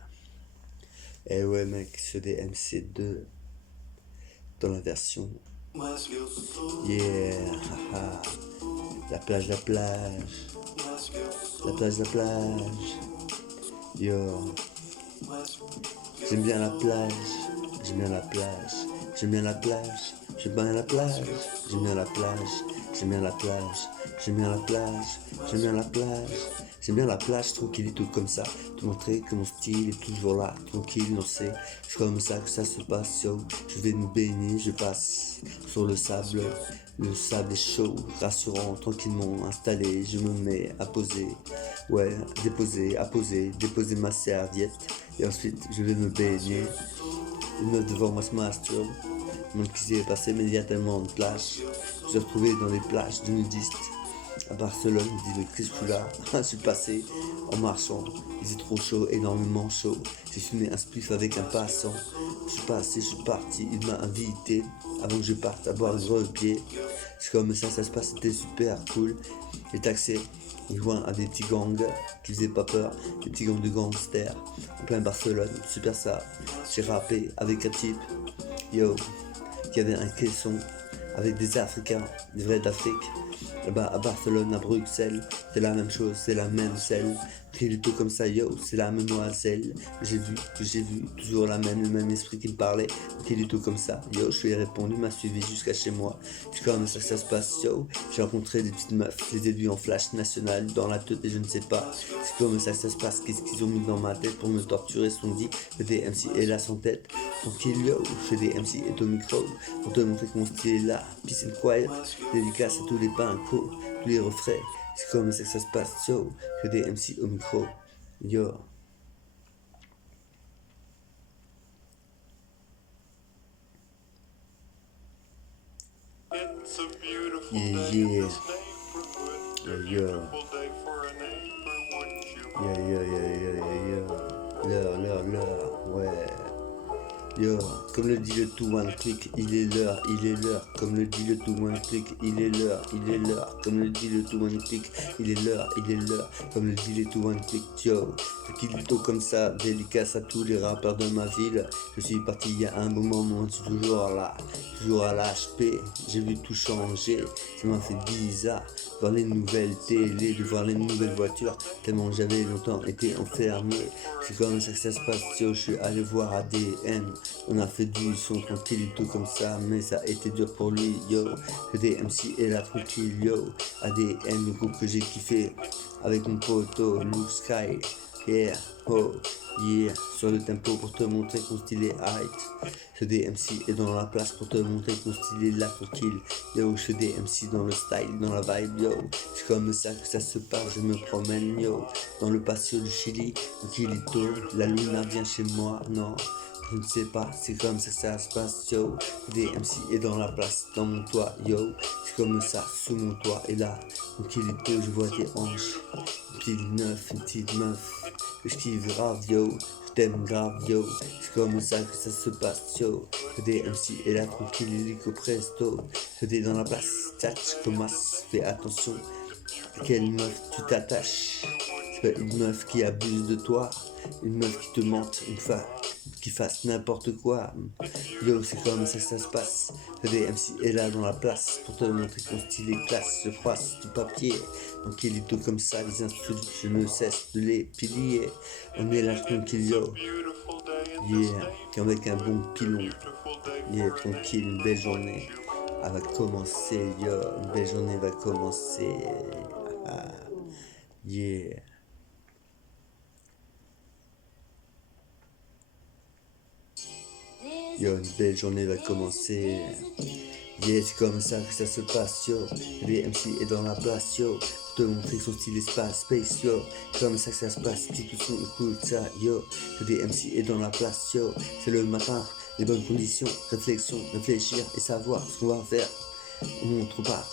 Eh ouais mec, c'est des MC2 dans la version. Yeah, la plage, yo, j'aime bien la plage, j'aime bien la plage, j'aime bien la plage, j'aime bien la plage, j'aime bien la plage, j'aime bien la plage, j'aime bien la plage, j'aime bien la plage, j'aime bien la plage, tranquille tout comme ça, te montrer que mon style est toujours là, tranquille, on sait, c'est comme ça que ça se passe, yo, je vais me baigner, je passe sur le sable est chaud, rassurant, tranquillement installé, je me mets à poser, ouais, déposer ma serviette, et ensuite je vais me baigner, une meuf devant moi se masturbe, je me demande qui s'est passé, mais il y a tellement de plages, je me suis retrouvé dans des plages de nudistes, à Barcelone, je dis le Christ là, je suis passé en marchant, il faisait trop chaud, énormément chaud, j'ai fumé un spliff avec un passant, je suis parti, il m'a invité, avant que je parte à boire le gros pied, c'est comme ça se passe, c'était super cool, j'ai taxé, il joint à des petits gangs qui faisaient pas peur, des petits gangs de gangsters, en plein Barcelone, super ça, j'ai rappé avec un type, yo, qui avait un caisson, avec des Africains, des vrais d'Afrique, là-bas à Barcelone, à Bruxelles, c'est la même chose, c'est la même selle, tout comme ça, yo, c'est la même noiselle, j'ai vu, toujours le même esprit qui me parlait, tout comme ça, yo, je lui ai répondu, m'a suivi jusqu'à chez moi, c'est comme ça que ça se passe, yo, j'ai rencontré des petites meufs, je les ai vues en flash national, dans la tête et je ne sais pas, c'est comme ça que ça se passe, qu'est-ce qu'ils ont mis dans ma tête pour me torturer, sont dit, que des MC est là sans tête, tranquille, yo, je fais des MC et au micro, pour te montrer que mon style est là, peace and quiet, dédicace à tous les pincos, tous les refrains, c'est comme ça que ça se passe, yo, que des MC au micro, yo. Yeah, yeah. Yo. Yeah. Là, ouais. Yo, comme le dit le tout one click, il est l'heure, comme le dit le tout one click, il est l'heure, comme le dit le tout one click, il est l'heure, comme le dit le tout one click, yo, qu'il est tôt comme ça, dédicace à tous les rappeurs de ma ville, je suis parti il y a un bon moment, je suis toujours là, toujours à l'HP, j'ai vu tout changer, ça m'a fait bizarre, voir les nouvelles télé, de voir les nouvelles voitures, tellement j'avais longtemps été enfermé, c'est comme ça que ça se passe, yo, je suis allé voir ADN, on a fait du son tranquille tout comme ça, mais ça a été dur pour lui, yo. Que des MC et la tranquille, yo. ADN, le groupe que j'ai kiffé avec mon poteau, Luke Sky, yeah, oh, yeah. Sur le tempo pour te montrer qu'on style est high. Que des MC est dans la place pour te montrer qu'on style est là tranquille, yo. Je des MC dans le style, dans la vibe, yo. C'est comme ça que ça se passe, je me promène, yo. Dans le patio du Chili, Quilito, la luna vient chez moi, non. Je ne sais pas, c'est comme ça que ça se passe, yo. Des MC est dans la place, dans mon toit, yo. C'est comme ça, sous mon toit, et là, donc il est tôt, je vois tes hanches. Une petite meuf, que je kiffe grave, yo. Je t'aime grave, yo. C'est comme ça que ça se passe, yo. Des MC est là, tranquille, illico presto. Des dans la place, tchatch, commence, fais attention. À quelle meuf tu t'attaches? C'est pas une meuf qui abuse de toi, une meuf qui te mente, qui fasse n'importe quoi. Yo, c'est comme ça que ça se passe. Le MC est là dans la place pour te montrer ton style est classe. Je froisse du papier, donc il est tout comme ça. Les instruments, je ne cesse de les pilier. On est là tranquille, yo. Yeah, avec un bon pilon. Yeah, tranquille, une belle journée. Elle va commencer, yo. Une belle journée va commencer. Ah, yeah. Yo, une belle journée va commencer. Yeah, c'est comme ça que ça se passe, yo. Les MC est dans la place, yo. Pour te montrer son style espace, space, yo. C'est comme ça que ça se passe, si tout le monde écoute ça, yo. Les MC est dans la place, yo. C'est le matin, les bonnes conditions, réflexion, réfléchir et savoir ce qu'on va faire. On montre pas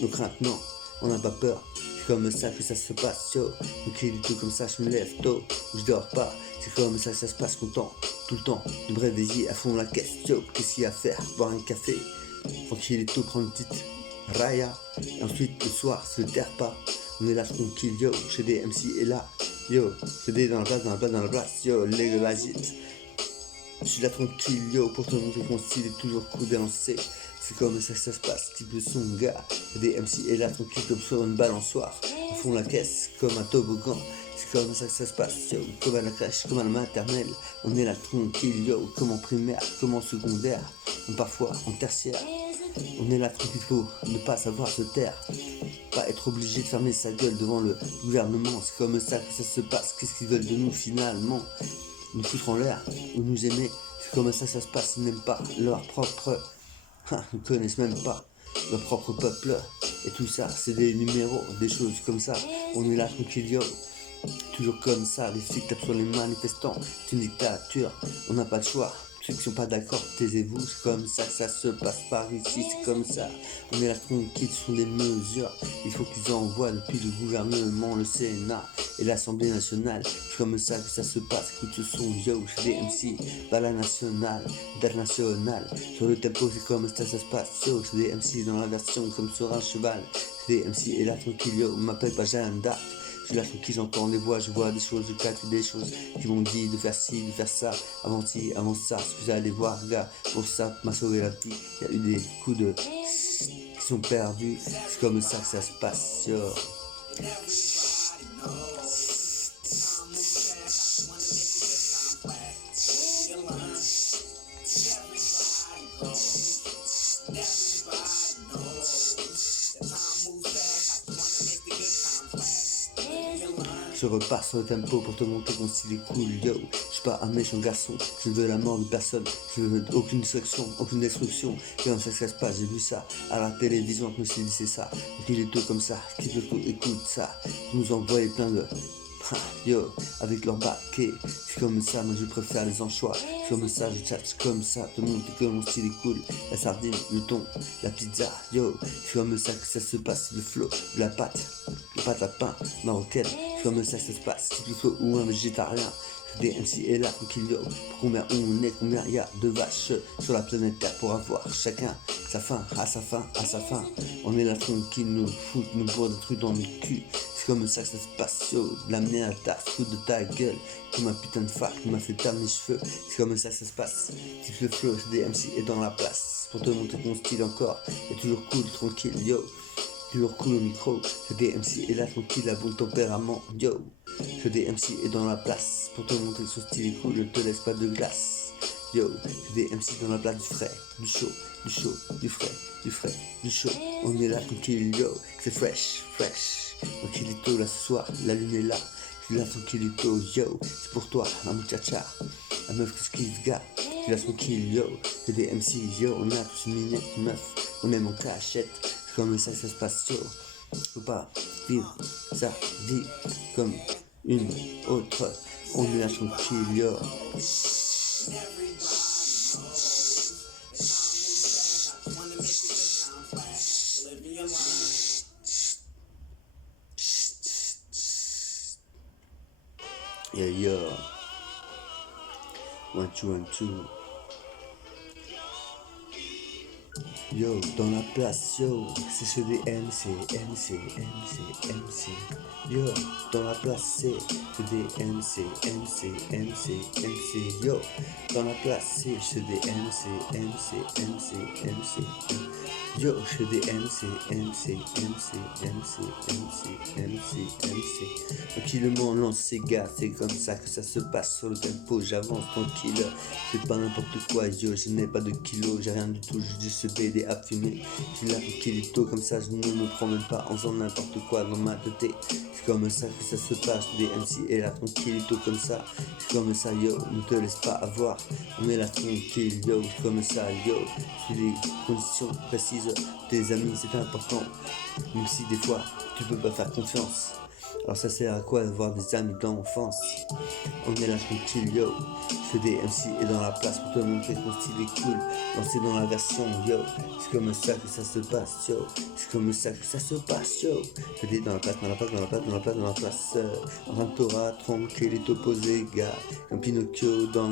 nos craintes, non, on n'a pas peur. C'est comme ça que ça se passe, yo. Donc il est tout comme ça, je me lève tôt, je dors pas. C'est comme ça que ça se passe content, tout le temps, de me réveiller à fond la caisse, yo. Qu'est-ce qu'il y a à faire? Boire un café, tranquille et tout, prendre une petite raya. Et ensuite le soir, se taire pas. On est là tranquille, yo. Chez des MC et là, yo. Chez des dans la place, yo. Legalize it. Je suis là tranquille, yo, pour te montrer qu'on style est toujours cool balancé. C'est comme ça que ça se passe, type de son gars. Des MC est là tranquille comme sur une balançoire. Ils font la caisse comme un toboggan. C'est comme ça que ça se passe, yo, comme à la crèche, comme à la maternelle. On est là tranquille, yo, comme en primaire, comme en secondaire, ou parfois en tertiaire. On est là tranquille, faut ne pas savoir se taire. Pas être obligé de fermer sa gueule devant le gouvernement. C'est comme ça que ça se passe, qu'est-ce qu'ils veulent de nous finalement? Nous foutre en l'air ou nous aimer, c'est comme ça que ça se passe, ils n'aiment pas leur propre, ils ne connaissent même pas leur propre peuple, et tout ça, c'est des numéros, des choses comme ça, on est là tranquille, yo, toujours comme ça, les flics tapent sur les manifestants, c'est une dictature, on n'a pas le choix. Ceux qui sont pas d'accord, taisez-vous, c'est comme ça que ça se passe par ici, c'est comme ça. On est là tranquille, ce sont des mesures, il faut qu'ils envoient depuis le gouvernement, le Sénat et l'Assemblée nationale. C'est comme ça que ça se passe, écoute ce son, yo, chez des MC, pas la nationale, internationale. Sur le tempo, c'est comme ça que ça se passe, yo, chez des MC dans la version comme sur un cheval. Chez des MC et là tranquille, yo, on m'appelle pas Jeanne d'Arc. Je suis là tranquille, j'entends des voix, je vois des choses, je calcule des choses qui m'ont dit de faire ci, de faire ça, avant ci, avant ça, ce que j'allais voir, gars, pour ça, m'a sauvé la vie. Il y a eu des coups de qui sont perdus, c'est comme ça que ça se passe, yo. Je repars sur le tempo pour te montrer qu'on style est cool, yo. Je suis pas un méchant garçon, je ne veux la mort de personne, je veux aucune destruction, aucune destruction. Et en ça que ça se passe, j'ai vu ça à la télévision, je me suis dit c'est ça. Donc il est tôt comme ça, qui peut tout écoute ça. Je nous envoie plein de yo, avec leur baquet, c'est comme ça, moi je préfère les anchois, c'est comme ça, je tchatche comme ça, tout le monde dit que mon style est cool, la sardine, le thon, la pizza, yo, c'est comme ça que ça se passe, le flow, la pâte, patapin, marocaine, c'est comme ça que ça se passe, qu'il te faut ou un végétarien. Des MC est là, tranquille, yo. Pour combien on est, combien y a de vaches sur la planète Terre pour avoir chacun sa faim, à sa faim, à sa faim. On est là tranquille, nous foutent, nous bourre des trucs dans le cul. C'est comme ça que ça se passe, yo. De l'amener à ta foutre de ta gueule. Comme un putain de phare qui m'a fait perdre mes cheveux. C'est comme ça que ça se passe. Type le flow, des MC est dans la place. Pour te montrer ton style encore. Et toujours cool, tranquille, yo. Toujours cool au micro, ce DMC est là tranquille, à bon tempérament, yo. Ce DMC est dans la place, pour te montrer que son style est cool, ne te laisse pas de glace. Yo, ce DMC dans la place du frais, du chaud, du chaud, du frais, du frais, du chaud. On est là tranquille, yo, c'est fresh, fresh. Tranquillito là ce soir, la lune est là. Je suis là tranquillito, yo, c'est pour toi, la muchacha. La meuf que je kiffe, gars, je suis là tranquille, yo. C'est DMC, yo, on a tous une minette, meuf, on aime en cachette. Comme ça se passe, yo. Faut pas vivre sa vie comme une autre. On est là tranquille, yo. Yeah, yo. 1, 2, 1, 2. Yo, dans la place, yo, c'est ce des MC, MC, MC, MC. Yo, dans la place, c'est ce des MC, MC, MC, MC. Yo, dans la place, c'est ce des MC, MC, MC, MC. Yo, je des MC, MC, MC, MC, MC, MC, MC. Tranquillement, lance ses gars, c'est comme ça que ça se passe sur le tempo. J'avance tranquille, c'est pas n'importe quoi, yo. Je n'ai pas de kilos, j'ai rien du tout, juste ce BD à fumer. Je suis là tranquillito, comme ça, je ne me prends même pas en faisant n'importe quoi dans ma tête. C'est comme ça que ça se passe, des MC est là tranquillito, comme ça. C'est comme ça, yo, ne te laisse pas avoir. On est là tranquille, yo, c'est comme ça, yo. Sur les conditions précises. Tes amis c'est important, même si des fois tu peux pas faire confiance. Alors ça sert à quoi d'avoir des amis d'enfance? On est là tranquille, yo. Ce DMC est dans la place pour te montrer que ton style est cool. Lancé dans la version, yo. C'est comme ça que ça se passe, yo. C'est comme ça que ça se passe, yo. Je dis dans la place, dans la place, dans la place, dans la place, dans la place. En train de Torah, tranquille et opposé, gars. Comme Pinocchio dans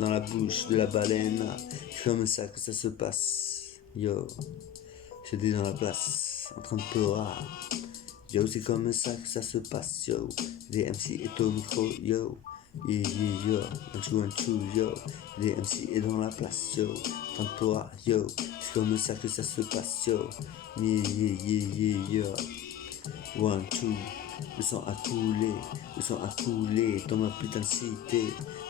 la bouche de la baleine. C'est comme ça que ça se passe, yo. Je dis dans la place, en train de pleurer. Yo, c'est comme ça que ça se passe, yo. Les MC est au micro, yo. Yeah, yeah, yo. 1, 2, 1, 2, yo. Les MC est dans la place, yo. En train de pleurer, yo. C'est comme ça que ça se passe, yo. Yeah, yeah, yeah, yeah, yo. 1, 2. Le sang a coulé, le sang a coulé dans ma putain de cité.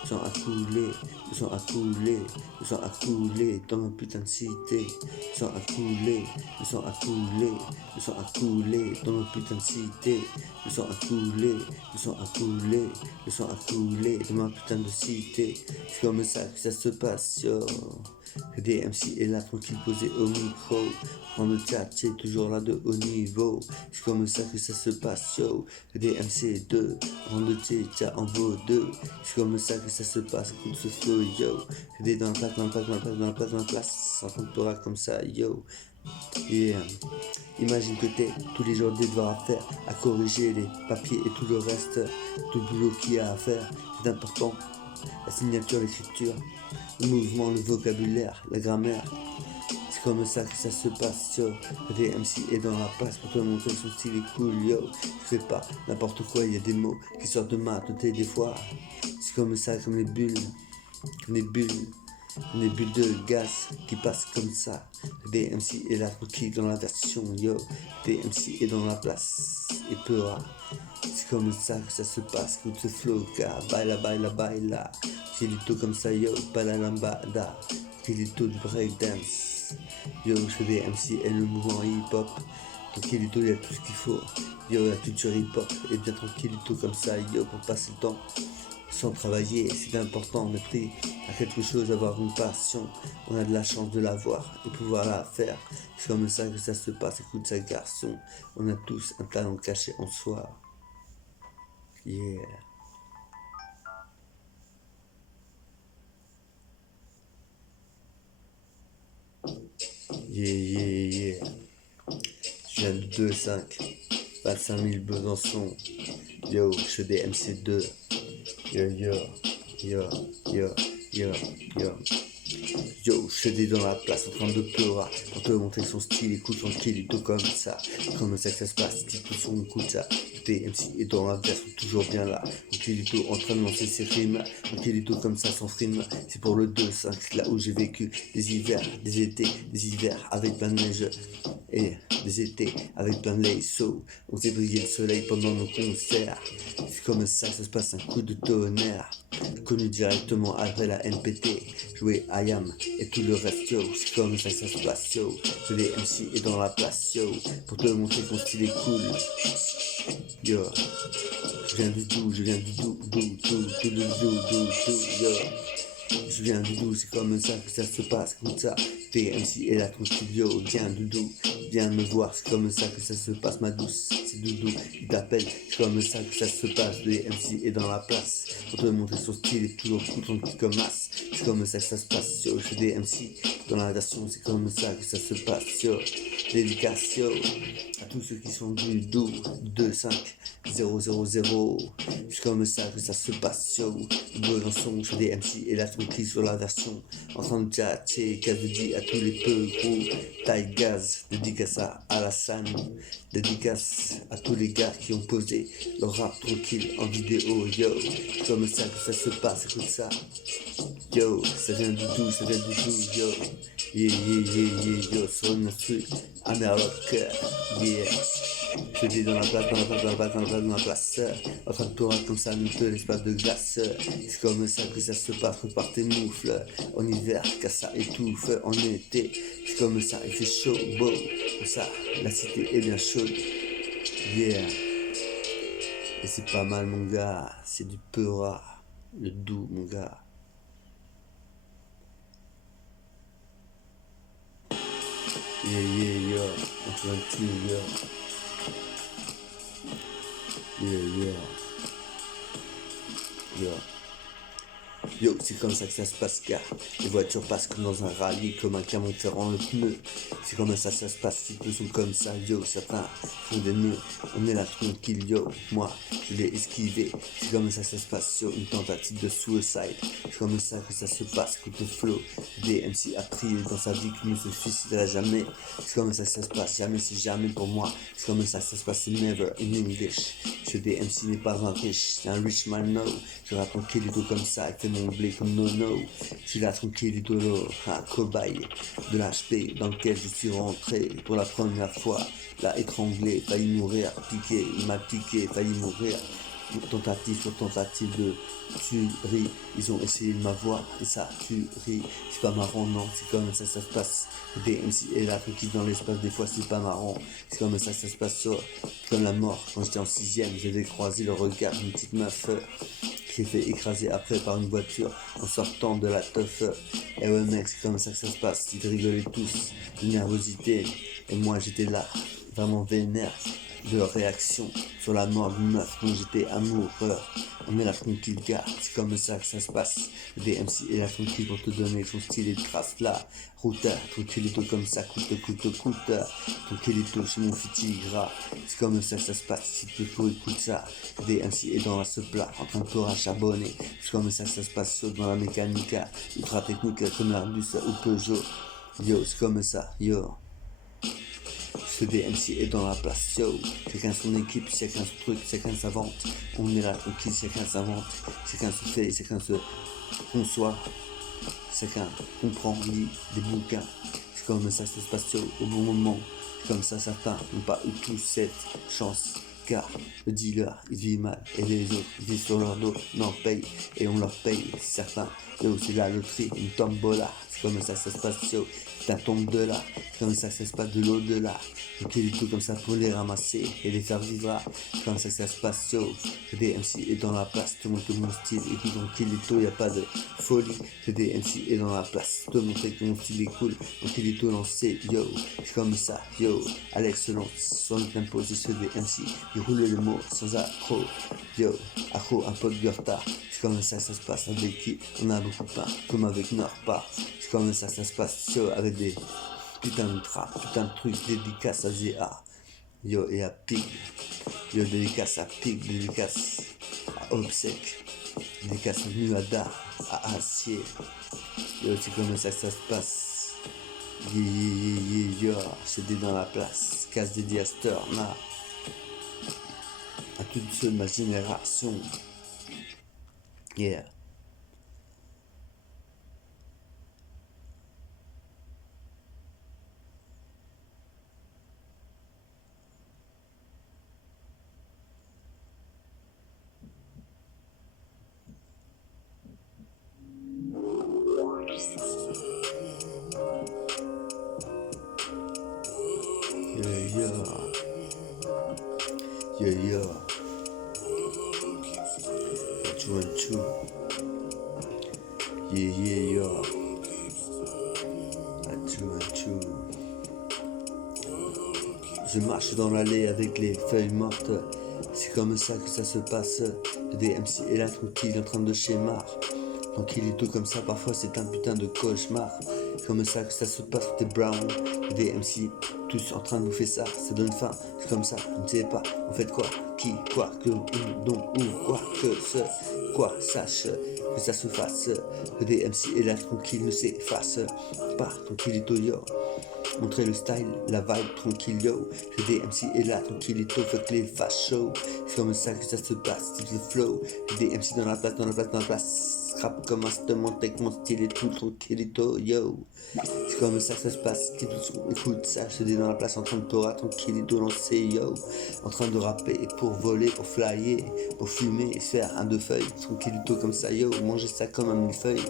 Le sang a coulé, le sang a coulé, le sang a coulé dans ma putain de cité. Le sang a coulé, le sang a coulé, le sang a coulé dans ma putain de cité. Le sang a coulé, le sang a coulé, le sang a coulé dans ma putain de cité. C'est comme ça que ça se passe, yo. Le DMC est là tranquille posé au micro. Prends le chat, c'est toujours là de haut niveau. C'est comme ça que ça se passe, yo. Le DMC 2, rend le chat en vaut 2. C'est comme ça que ça se passe, écoute ce flow, yo. C'est dans la place, dans la place, dans la place, dans la place, dans la place. En train de comme ça, yo. Yeah. Imagine que t'es tous les jours des devoirs à faire, à corriger les papiers et tout le reste, tout le boulot qu'il y a à faire. C'est important. La signature, l'écriture, le mouvement, le vocabulaire, la grammaire. C'est comme ça que ça se passe, yo. Le DMC est dans la place pour te montrer son style est cool, yo. Je fais pas n'importe quoi, il y a des mots qui sortent de ma tête des fois. C'est comme ça, comme les bulles, comme les bulles. Des bulles de gaz qui passent comme ça. Le DMC est là tranquille dans la version, yo. Le DMC est dans la place et pleura. C'est comme ça que ça se passe, que ce flow, car baila, baila, baila. Filito comme ça, yo, pas la lambada. Filito du breakdance. Yo, je fais des MC et le mouvement hip-hop. Tranquillito, il y a tout ce qu'il faut. Yo, la culture hip-hop est bien tranquillito comme ça, yo, pour passer le temps. Sans travailler, c'est important, on est pris à quelque chose, avoir une passion. On a de la chance de l'avoir et pouvoir la faire. C'est comme ça que ça se passe, écoute ça garçon. On a tous un talent caché en soi. Yeah. Yeah, yeah, yeah. je viens de 2-5, 25 000 Besançon, yo, je fais des MC2, yo, yo, yo, yo, yo, yo. Yo, je suis dans la place en train de pleurer pour te montrer son style, écoute tranquille, tout comme ça que ça se passe, petit peu son écoute ça. MC est dans la version toujours bien là. Angelito en train de lancer ses rimes. Angelito comme ça sans frime. C'est pour le 2-5, là où j'ai vécu des hivers, des étés, des hivers avec plein de neige. Et des étés avec plein de laisseaux. On faisait briller le soleil pendant nos concerts. C'est comme ça que ça se passe, un coup de tonnerre. Connu directement après la NPT. Jouer IAM et tout le reste, yo. C'est comme ça que ça se passe, yo. Je les MC et dans la place, yo. Pour te montrer que mon style est cool. Yo, je viens du Doubs, je viens du Doubs, yo. Je viens du Doubs, c'est comme ça que ça se passe, comme ça. TMC et la ton studio, viens du Doubs, viens me voir, c'est comme ça que ça se passe, ma douce. C'est Doudou, il t'appelle, c'est comme ça que ça se passe. TMC est dans la place, pour te montrer son style est toujours cool, tranquille comme as. C'est comme ça que ça se passe, yo. Je fais des MC dans la version, c'est comme ça que ça se passe, yo. Dédicace, yo, à tous ceux qui sont du Doubs, 2-5. 000, c'est comme ça que ça se passe, yo. Besançon, je fais des MC et la tranquille sur la version. En train de tchatcher, qu'elle dit à tous les peu gros. Taille gaz, dédicace à Alassane. Dédicace à tous les gars qui ont posé leur rap tranquille en vidéo, yo. C'est comme ça que ça se passe, écoute ça. Yo, ça vient du Doubs, ça vient du Doubs, yo. Yeah, yo, sur une truc, Amerloc, yeah. Je dis dans la place, en train de pleurer comme ça, nous te l'espace de glace. C'est comme ça que ça se passe, par tes moufles. En hiver, car ça étouffe, en été, c'est comme ça, il fait chaud, beau. Comme ça, la cité est bien chaude, yeah. Et c'est pas mal, mon gars, c'est du Peura, le Doubs, mon gars. Yeah, yo, on fait un tune, yo. Yeah. Yo, c'est comme ça que ça se passe, car les voitures passent comme dans un rallye, comme un Clermont-Ferrand le pneu. C'est comme ça que ça se passe, si peu sont comme ça, yo. Certains font des nœuds, on est là tranquille, yo. Moi, je l'ai esquivé. C'est comme ça que ça se passe, yo. Une tentative de suicide. C'est comme ça que ça se passe, côté flow. DMC a pris dans sa vie qu'il ne se suicidera jamais. C'est comme ça que ça se passe, jamais c'est jamais pour moi. C'est comme ça que ça se passe, c'est never in English. Ce DMC n'est pas un riche, c'est un rich man, no. Je rappe tranquillito comme ça, avec mon blé comme no. Je suis là tranquillito, un cobaye de l'HP dans lequel je suis rentré pour la première fois. Là, étranglé, failli mourir, piqué, il m'a piqué, failli mourir. Tentative sur tentative de tuerie, ils ont essayé de m'avoir et ça tuerie, c'est pas marrant, non, c'est comme ça que ça se passe. DMC est là tranquille dans l'espace, des fois c'est pas marrant, c'est comme ça que ça se passe, comme la mort. Quand j'étais en 6ème, j'avais croisé le regard d'une petite meuf qui s'est fait écraser après par une voiture en sortant de la teuf. Et ouais mec, c'est comme ça que ça se passe, ils rigolaient tous de nervosité et moi j'étais là, vraiment vénère de leur réaction sur la mort d'une meuf dont j'étais amoureux. On est là tranquille, gars, c'est comme ça que ça se passe. Le DMC est là tranquille pour te donner son style et de trace là. Route, tranquillito comme ça, coûte. Tranquillito chez mon fiti gras. C'est comme ça que ça se passe, si tu peux écouter ça. Le DMC est dans ce plat, en train de pleurer à charbonner. C'est comme ça que ça se passe dans la mécanique, ultra technique comme l'Arbus ou Peugeot. Yo, c'est comme ça, yo. Ce DMC est dans la place, yo. Chacun son équipe, chacun son truc, chacun s'invente. On est là tranquille, chacun s'invente. Chacun se fait, chacun se conçoit. Chacun comprend, lit des bouquins. C'est comme ça que ça se passe, yo, au bon moment. C'est comme ça certains n'ont pas eu tous cette chance. Car le dealer il vit mal et les autres vivent sur leur dos, on leur paye et on leur paye. Certains, yo, c'est la loterie, une tombola. C'est comme ça que ça se passe, yo. Ça tombe de là, c'est comme ça que ça se passe de l'au-delà. Donc il est tout comme ça pour les ramasser et les faire vivre. C'est comme ça que ça se passe, yo. Le DMC est dans la place, tout mon style et puis donc il est tôt, y a pas de folie. Le DMC est dans la place, te montrer que mon style est cool. Donc il est tôt lancé, yo. C'est comme ça, yo. À l'excellence, sans le tempo, c'est ce DMC. Il roule le mot sans accro, yo. Accro, un pote Gurta. C'est comme ça que ça se passe avec qui on a beaucoup de pain, comme avec Norpa. C'est comme ça que ça se passe, yo, avec des putain de trap, putain de trucs, dédicace à ZA. Yo et à Pig. Yo dédicace à Pig, dédicace à Obsec, dédicace à Nuada, à Acier. Yo, c'est comme ça que ça se passe. Yo, c'est des dans la place. Casse des diasters, à tous ceux de ma génération. Yeah. Yo. 2 yo. 2 Je marche dans l'allée avec les feuilles mortes. C'est comme ça que ça se passe. Des MC est là tranquille en train de schémar. Tranquille et tout comme ça, parfois c'est un putain de cauchemar. Comme ça que ça se passe, des brown, des MC, tous en train de bouffer ça, ça donne faim. C'est comme ça, je ne sais pas, en fait quoi, qui, quoi, que, où, donc, où, quoi, que, ce, quoi, sache, que ça se fasse. Que des MC est là tranquille ne s'efface pas, tranquille et tout yo. Montrer le style, la vibe, tranquille yo. Que des MC est là tranquille et tout, fuck les fachos. C'est comme ça que ça se passe, c'est le flow. Que des MC dans la place, dans la place, dans la place. Rap comme un stement avec mon style et tout, tranquillito, yo. C'est comme ça que ça se passe, écoute ça, je dis dans la place en train de Torah, tranquillito, lancer, yo. En train de rapper pour voler, pour flyer, pour fumer et se faire un deux feuilles, tranquillito comme ça, yo. Manger ça comme un millefeuille.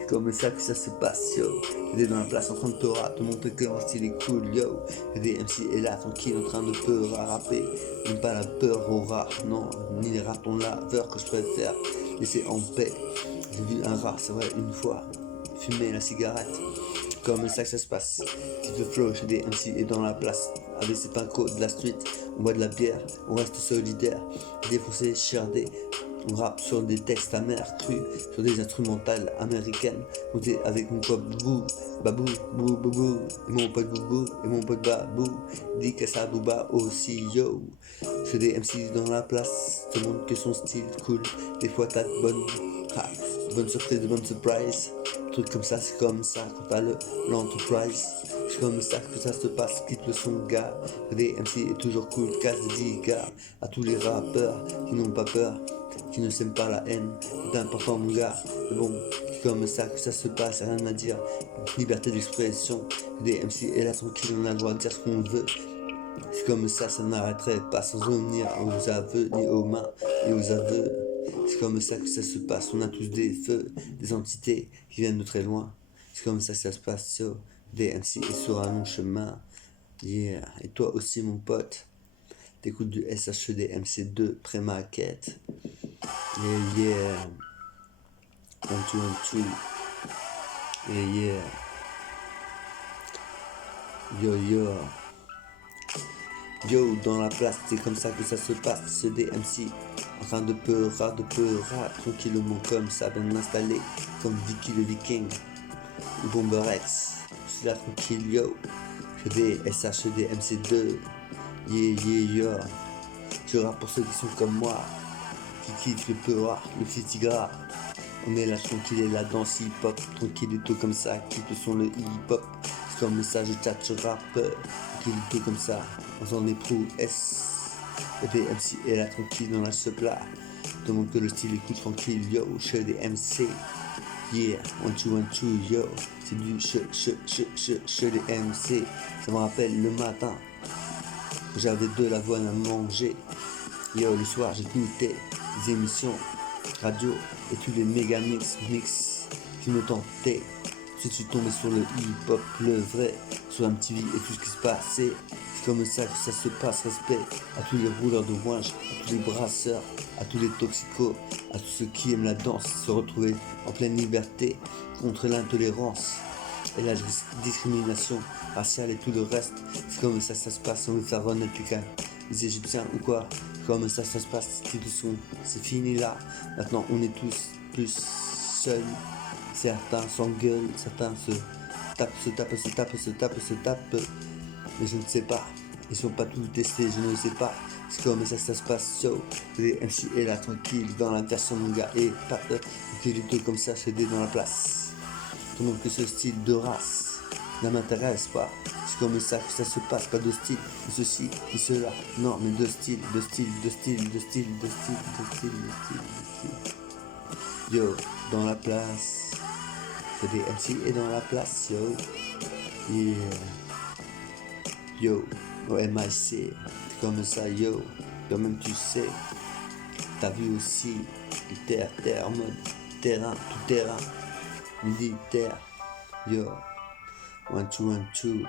C'est comme ça que ça se passe, yo. J'étais dans la place en train de Torah, te montrer que mon style est cool, yo. Des MC est là, tranquille, en train de peur à rapper. Même pas la peur au rat, non, ni les ratons laveurs que je préfère laisser en paix. J'ai vu un rat, c'est vrai, une fois, fumer la cigarette. Comme ça que ça se passe. Petit flow chez des MC et dans la place. Avec ses pincos de la street, on boit de la bière, on reste solidaire. Défoncé, chiardé, on rappe sur des textes amers, crus, sur des instrumentales américaines. Monté avec mon pote Babou, Boubou, et mon pote Boubou, et mon pote Babou. Dit qu'à sa Bouba aussi, yo. Chez des MC dans la place, te montre que son style cool. Des fois t'as de bonne surprise, de bonne surprise. Truc comme ça, c'est comme ça quand t'as l'enterprise. C'est comme ça que ça se passe, quitte le son gars. Des MC est toujours cool, casse des 10 gars. À tous les rappeurs qui n'ont pas peur, qui ne s'aiment pas la haine, c'est important mon gars. Mais bon, c'est comme ça que ça se passe, rien à dire. Liberté d'expression, des MC est là tranquille, on a le droit de dire ce qu'on veut. C'est comme ça, ça n'arrêterait pas sans revenir aux aveux, ni aux mains, ni aux aveux. C'est comme ça que ça se passe, on a tous des feux, des entités qui viennent de très loin. C'est comme ça que ça se passe sur des MC et sur un long chemin. Yeah, et toi aussi mon pote, t'écoutes du SHED MC2 pré-maquette. Yeah, 1, 2, 1, 2. Yeah. Yo. Yo, dans la place, c'est comme ça que ça se passe. C'est des MC en train de peur, tranquillement comme ça, bien installé, comme Vicky le Viking, ou Bomber X. Je suis là tranquille, yo. Je des SH, des MC2. Yeah. Je rappe pour ceux qui sont comme moi, qui kiffent le peur, le fitigra. On est là tranquille et la danse hip-hop, tranquille et tout comme ça, qui te sont le hip-hop. C'est comme ça, je chat, je rappe, tranquille et tout comme ça, on s'en est S. Et des MC est là tranquille dans la plat. Tout le monde que le style écoute tranquille, yo, chez des MC. Yeah, 1, 2, 1, 2, yo, c'est du chez des MC. Ça me rappelle le matin, j'avais de l'avoine à manger. Yo, le soir j'ai goûté des émissions radio et tous les méga mix qui me tentaient. Je suis tombé sur le hip-hop, le vrai, sur MTV et tout ce qui se passait. C'est comme ça que ça se passe, respect à tous les rouleurs de ouinge, à tous les brasseurs, à tous les toxicos, à tous ceux qui aiment la danse, se retrouver en pleine liberté contre l'intolérance et la discrimination raciale et tout le reste. C'est comme ça que ça se passe, on veut faire renaître les Égyptiens ou quoi. Comme ça se passe, tout de son, c'est fini là. Maintenant on est tous plus seuls. Certains s'engueulent, certains se tapent. Mais je ne sais pas. Ils sont pas tous testés, je ne sais pas. C'est comme ça se passe, yo. Les MC est là tranquille, dans la version mon gars et pas qu'il est comme ça, c'est dans la place. Tout le monde que ce style de race ne m'intéresse pas. C'est comme ça que ça se passe, pas de style, ni ceci, ni cela. Non, mais de style, de style, de style, de style, de style, de style, de style, de style. Yo, dans la place. C'est des MC et dans la place, yo. Yeah. Yo, au MIC, c'est comme ça, yo. Toi-même tu sais, t'as vu aussi le terre, en mode terrain, tout terrain, militaire, yo. 1, 2, 1, 2.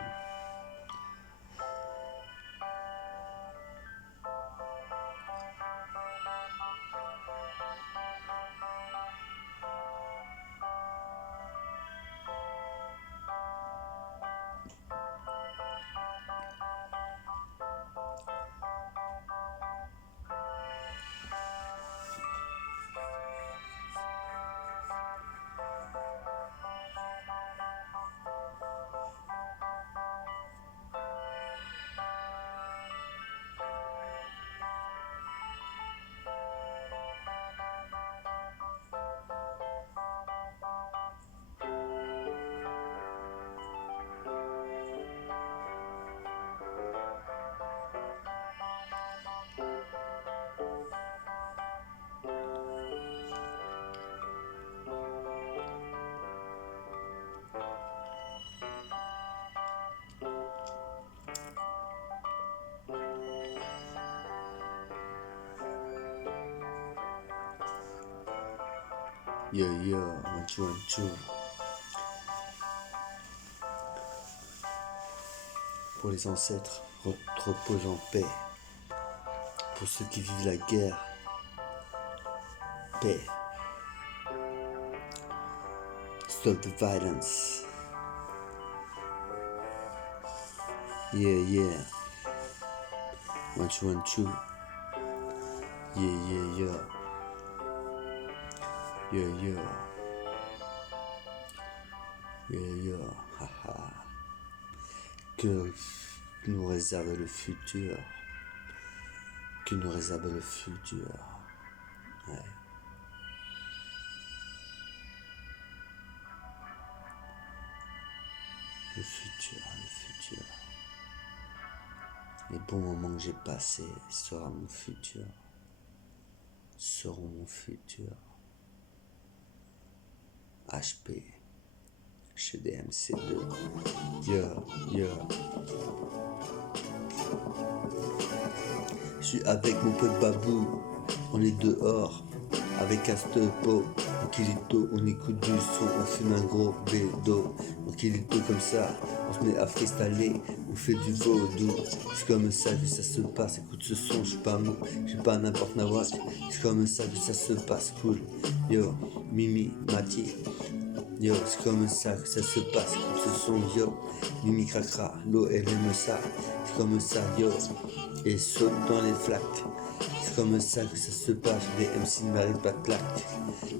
Yo, 1, 2, 1, 2. Pour les ancêtres, repose en paix. Pour ceux qui vivent la guerre, paix. Stop the violence. Yeah. 1, 2, 1, 2. Yeah. Haha. Que nous réserve le futur. Que nous réserve le futur. Ouais. Le futur. Les bons moments que j'ai passés seront mon futur. HP. Chez DMC2. Yo. Je suis avec mon pote Babou. On est dehors. Avec un stepo. Un kilito. On écoute du son. On fume un gros bédo. Un kilito comme ça. On se met à freestyler. On fait du vaudou. C'est comme ça que ça se passe. Écoute ce son. Je suis pas mou. Je suis pas n'importe nawak. C'est comme ça que ça se passe. Cool. Yo. Mimi. Mati. Yo, c'est comme ça que ça se passe, comme ce son, yo. Mimi cracra, l'eau elle aime ça. C'est comme ça, yo. Et saute dans les flaques. C'est comme ça que ça se passe, des MC ne méritent pas de plaque.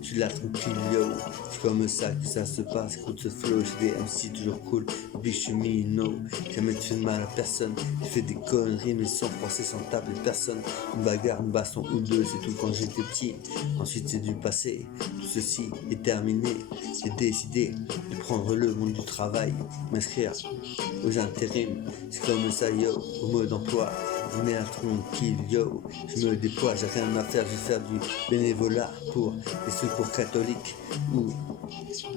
Je suis là tranquille, yo. C'est comme ça que ça se passe, écoute ce flow, j'ai des MC toujours cool. Oublie que je suis mino, jamais tu fais de mal à personne. Je fais des conneries, mais sans froisser, sans taper personne. Une bagarre, une baston ou deux, c'est tout quand j'étais petit. Ensuite c'est du passé, tout ceci est terminé. J'ai décidé de prendre le monde du travail, m'inscrire aux intérims. C'est comme ça, yo, au mode emploi. On est à tranquille, yo. Je me déploie, j'ai rien à faire, je vais faire du bénévolat pour les secours catholiques ou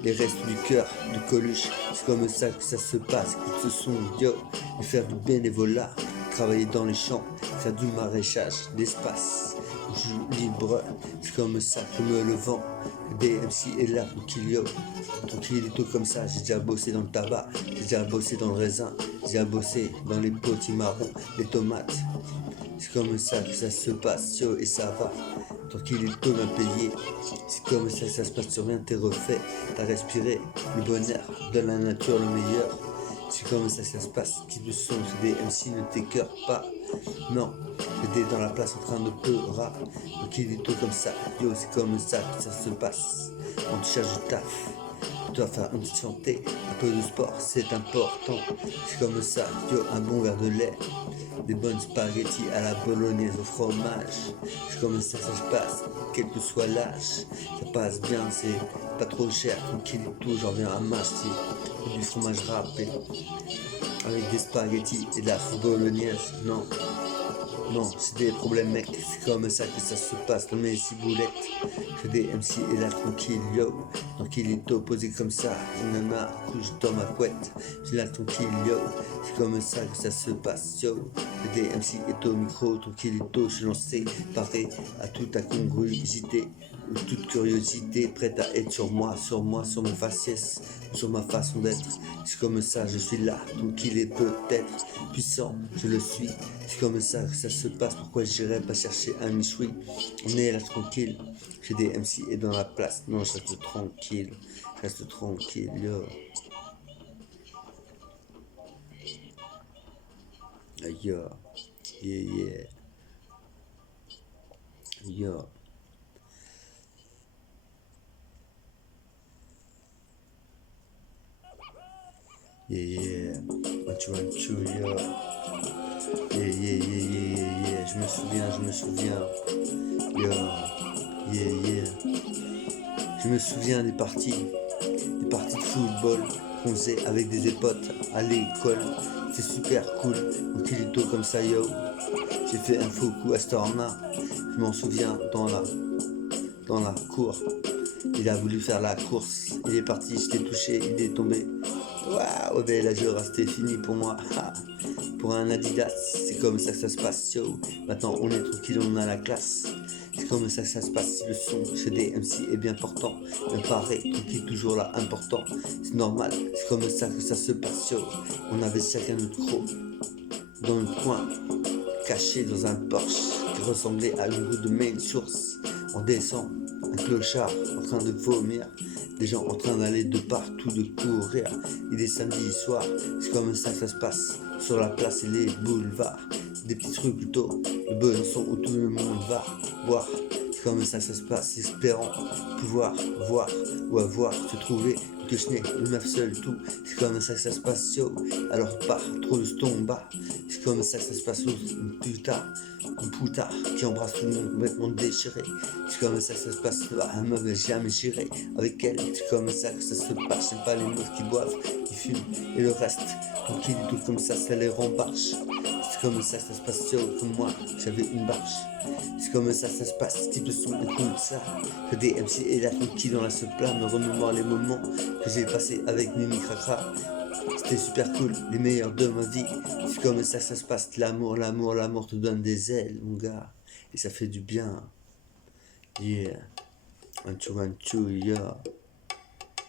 les restes du cœur de Coluche. C'est comme ça que ça se passe, écoute ce son, yo. Je vais faire du bénévolat, travailler dans les champs, faire du maraîchage, d'espace. Je joue libre, c'est comme ça que me le vent. DMC est là, tranquille, yo. Tranquillito comme ça, j'ai déjà bossé dans le tabac, j'ai déjà bossé dans le raisin, j'ai déjà bossé dans les potimarrons, les tomates. C'est comme ça que ça se passe, yo, et ça va. Tranquillito m'a payé. C'est comme ça que ça se passe, sur rien t'es refait. T'as respiré le bonheur de la nature, le meilleur. C'est comme ça que ça se passe, qui le son, c'est des MC, ne t'écœure pas. Non, j'étais dans la place en train de pleurer. Tranquillito comme ça, yo, c'est comme ça que ça se passe. On te cherche du taf, Tu dois faire une petite santé, un peu de sport, c'est important. C'est comme ça, yo, un bon verre de lait, des bonnes spaghettis à la bolognaise au fromage. C'est comme ça se passe, quel que soit l'âge. Ça passe bien, c'est pas trop cher, tranquille et tout, j'en reviens à m'acheter du fromage râpé avec des spaghettis et de la bolognaise. Non, non, c'est des problèmes mec, c'est comme ça que ça se passe dans mes ciboulettes. Je des MC et là tranquille yo, tranquillito posé comme ça, nana couche dans ma couette. J'ai là tranquille yo, c'est comme ça que ça se passe yo. Je des MC et au micro, tranquillito, je suis lancé, paré à toute incongruité ou toute curiosité, prête à être sur moi, sur mon faciès, sur ma façon d'être. C'est comme ça, je suis là, donc il est peut-être puissant, je le suis. C'est comme ça que ça se passe, pourquoi j'irais pas chercher un michoui. On est là tranquille, j'ai des MC et dans la place, non je reste tranquille, yo. Ah, yo, yeah, yo. Yeah, one, two, yo. Yeah. Je me souviens. Yo, yeah. Je me souviens des parties de football qu'on faisait avec des potes à l'école. C'est super cool, un kilito comme ça, yo. J'ai fait un faux coup à Storma. Je m'en souviens dans la cour. Il a voulu faire la course. Il est parti, je l'ai touché, il est tombé. Waouh, ben la journée c'était fini pour moi. Pour un Adidas, c'est comme ça que ça se passe, yo. Maintenant on est tranquille, on a la classe. C'est comme ça que ça se passe, le son chez des MC est bien portant. Bien paré, tranquille, toujours là, important. C'est normal, c'est comme ça que ça se passe, yo. On avait chacun notre croc dans le coin, caché dans un Porsche qui ressemblait à une roue de main source. On descend, un clochard en train de vomir, des gens en train d'aller de partout, de courir. Il est samedi soir, c'est comme ça que ça se passe sur la place et les boulevards. Des petits trucs plutôt, le Besançon où tout le monde va boire. C'est comme ça que ça se passe, espérant pouvoir voir ou avoir se trouver que je n'ai une meuf seule tout. C'est comme ça que ça se passe, yo. Alors pas trop de stomba. C'est comme ça que ça se passe, une puta qui embrasse tout le monde complètement déchiré. C'est comme ça que ça se passe, un meuf n'a jamais géré avec elle. C'est comme ça que ça se passe, j'aime pas les meufs qui boivent, qui fument et le reste. Tranquille, tout comme ça les rembarche. C'est comme ça que ça se passe, yo, comme moi, j'avais une barche. C'est comme ça se passe, type de son écoute ça. Que des MC et la tranquille dans la se plat me remémore les moments que j'ai passé avec Mimi Cracra. C'était super cool, les meilleurs de ma vie. C'est comme ça que ça se passe, l'amour te donne des ailes, mon gars. Et ça fait du bien. Yeah. One, two, yeah.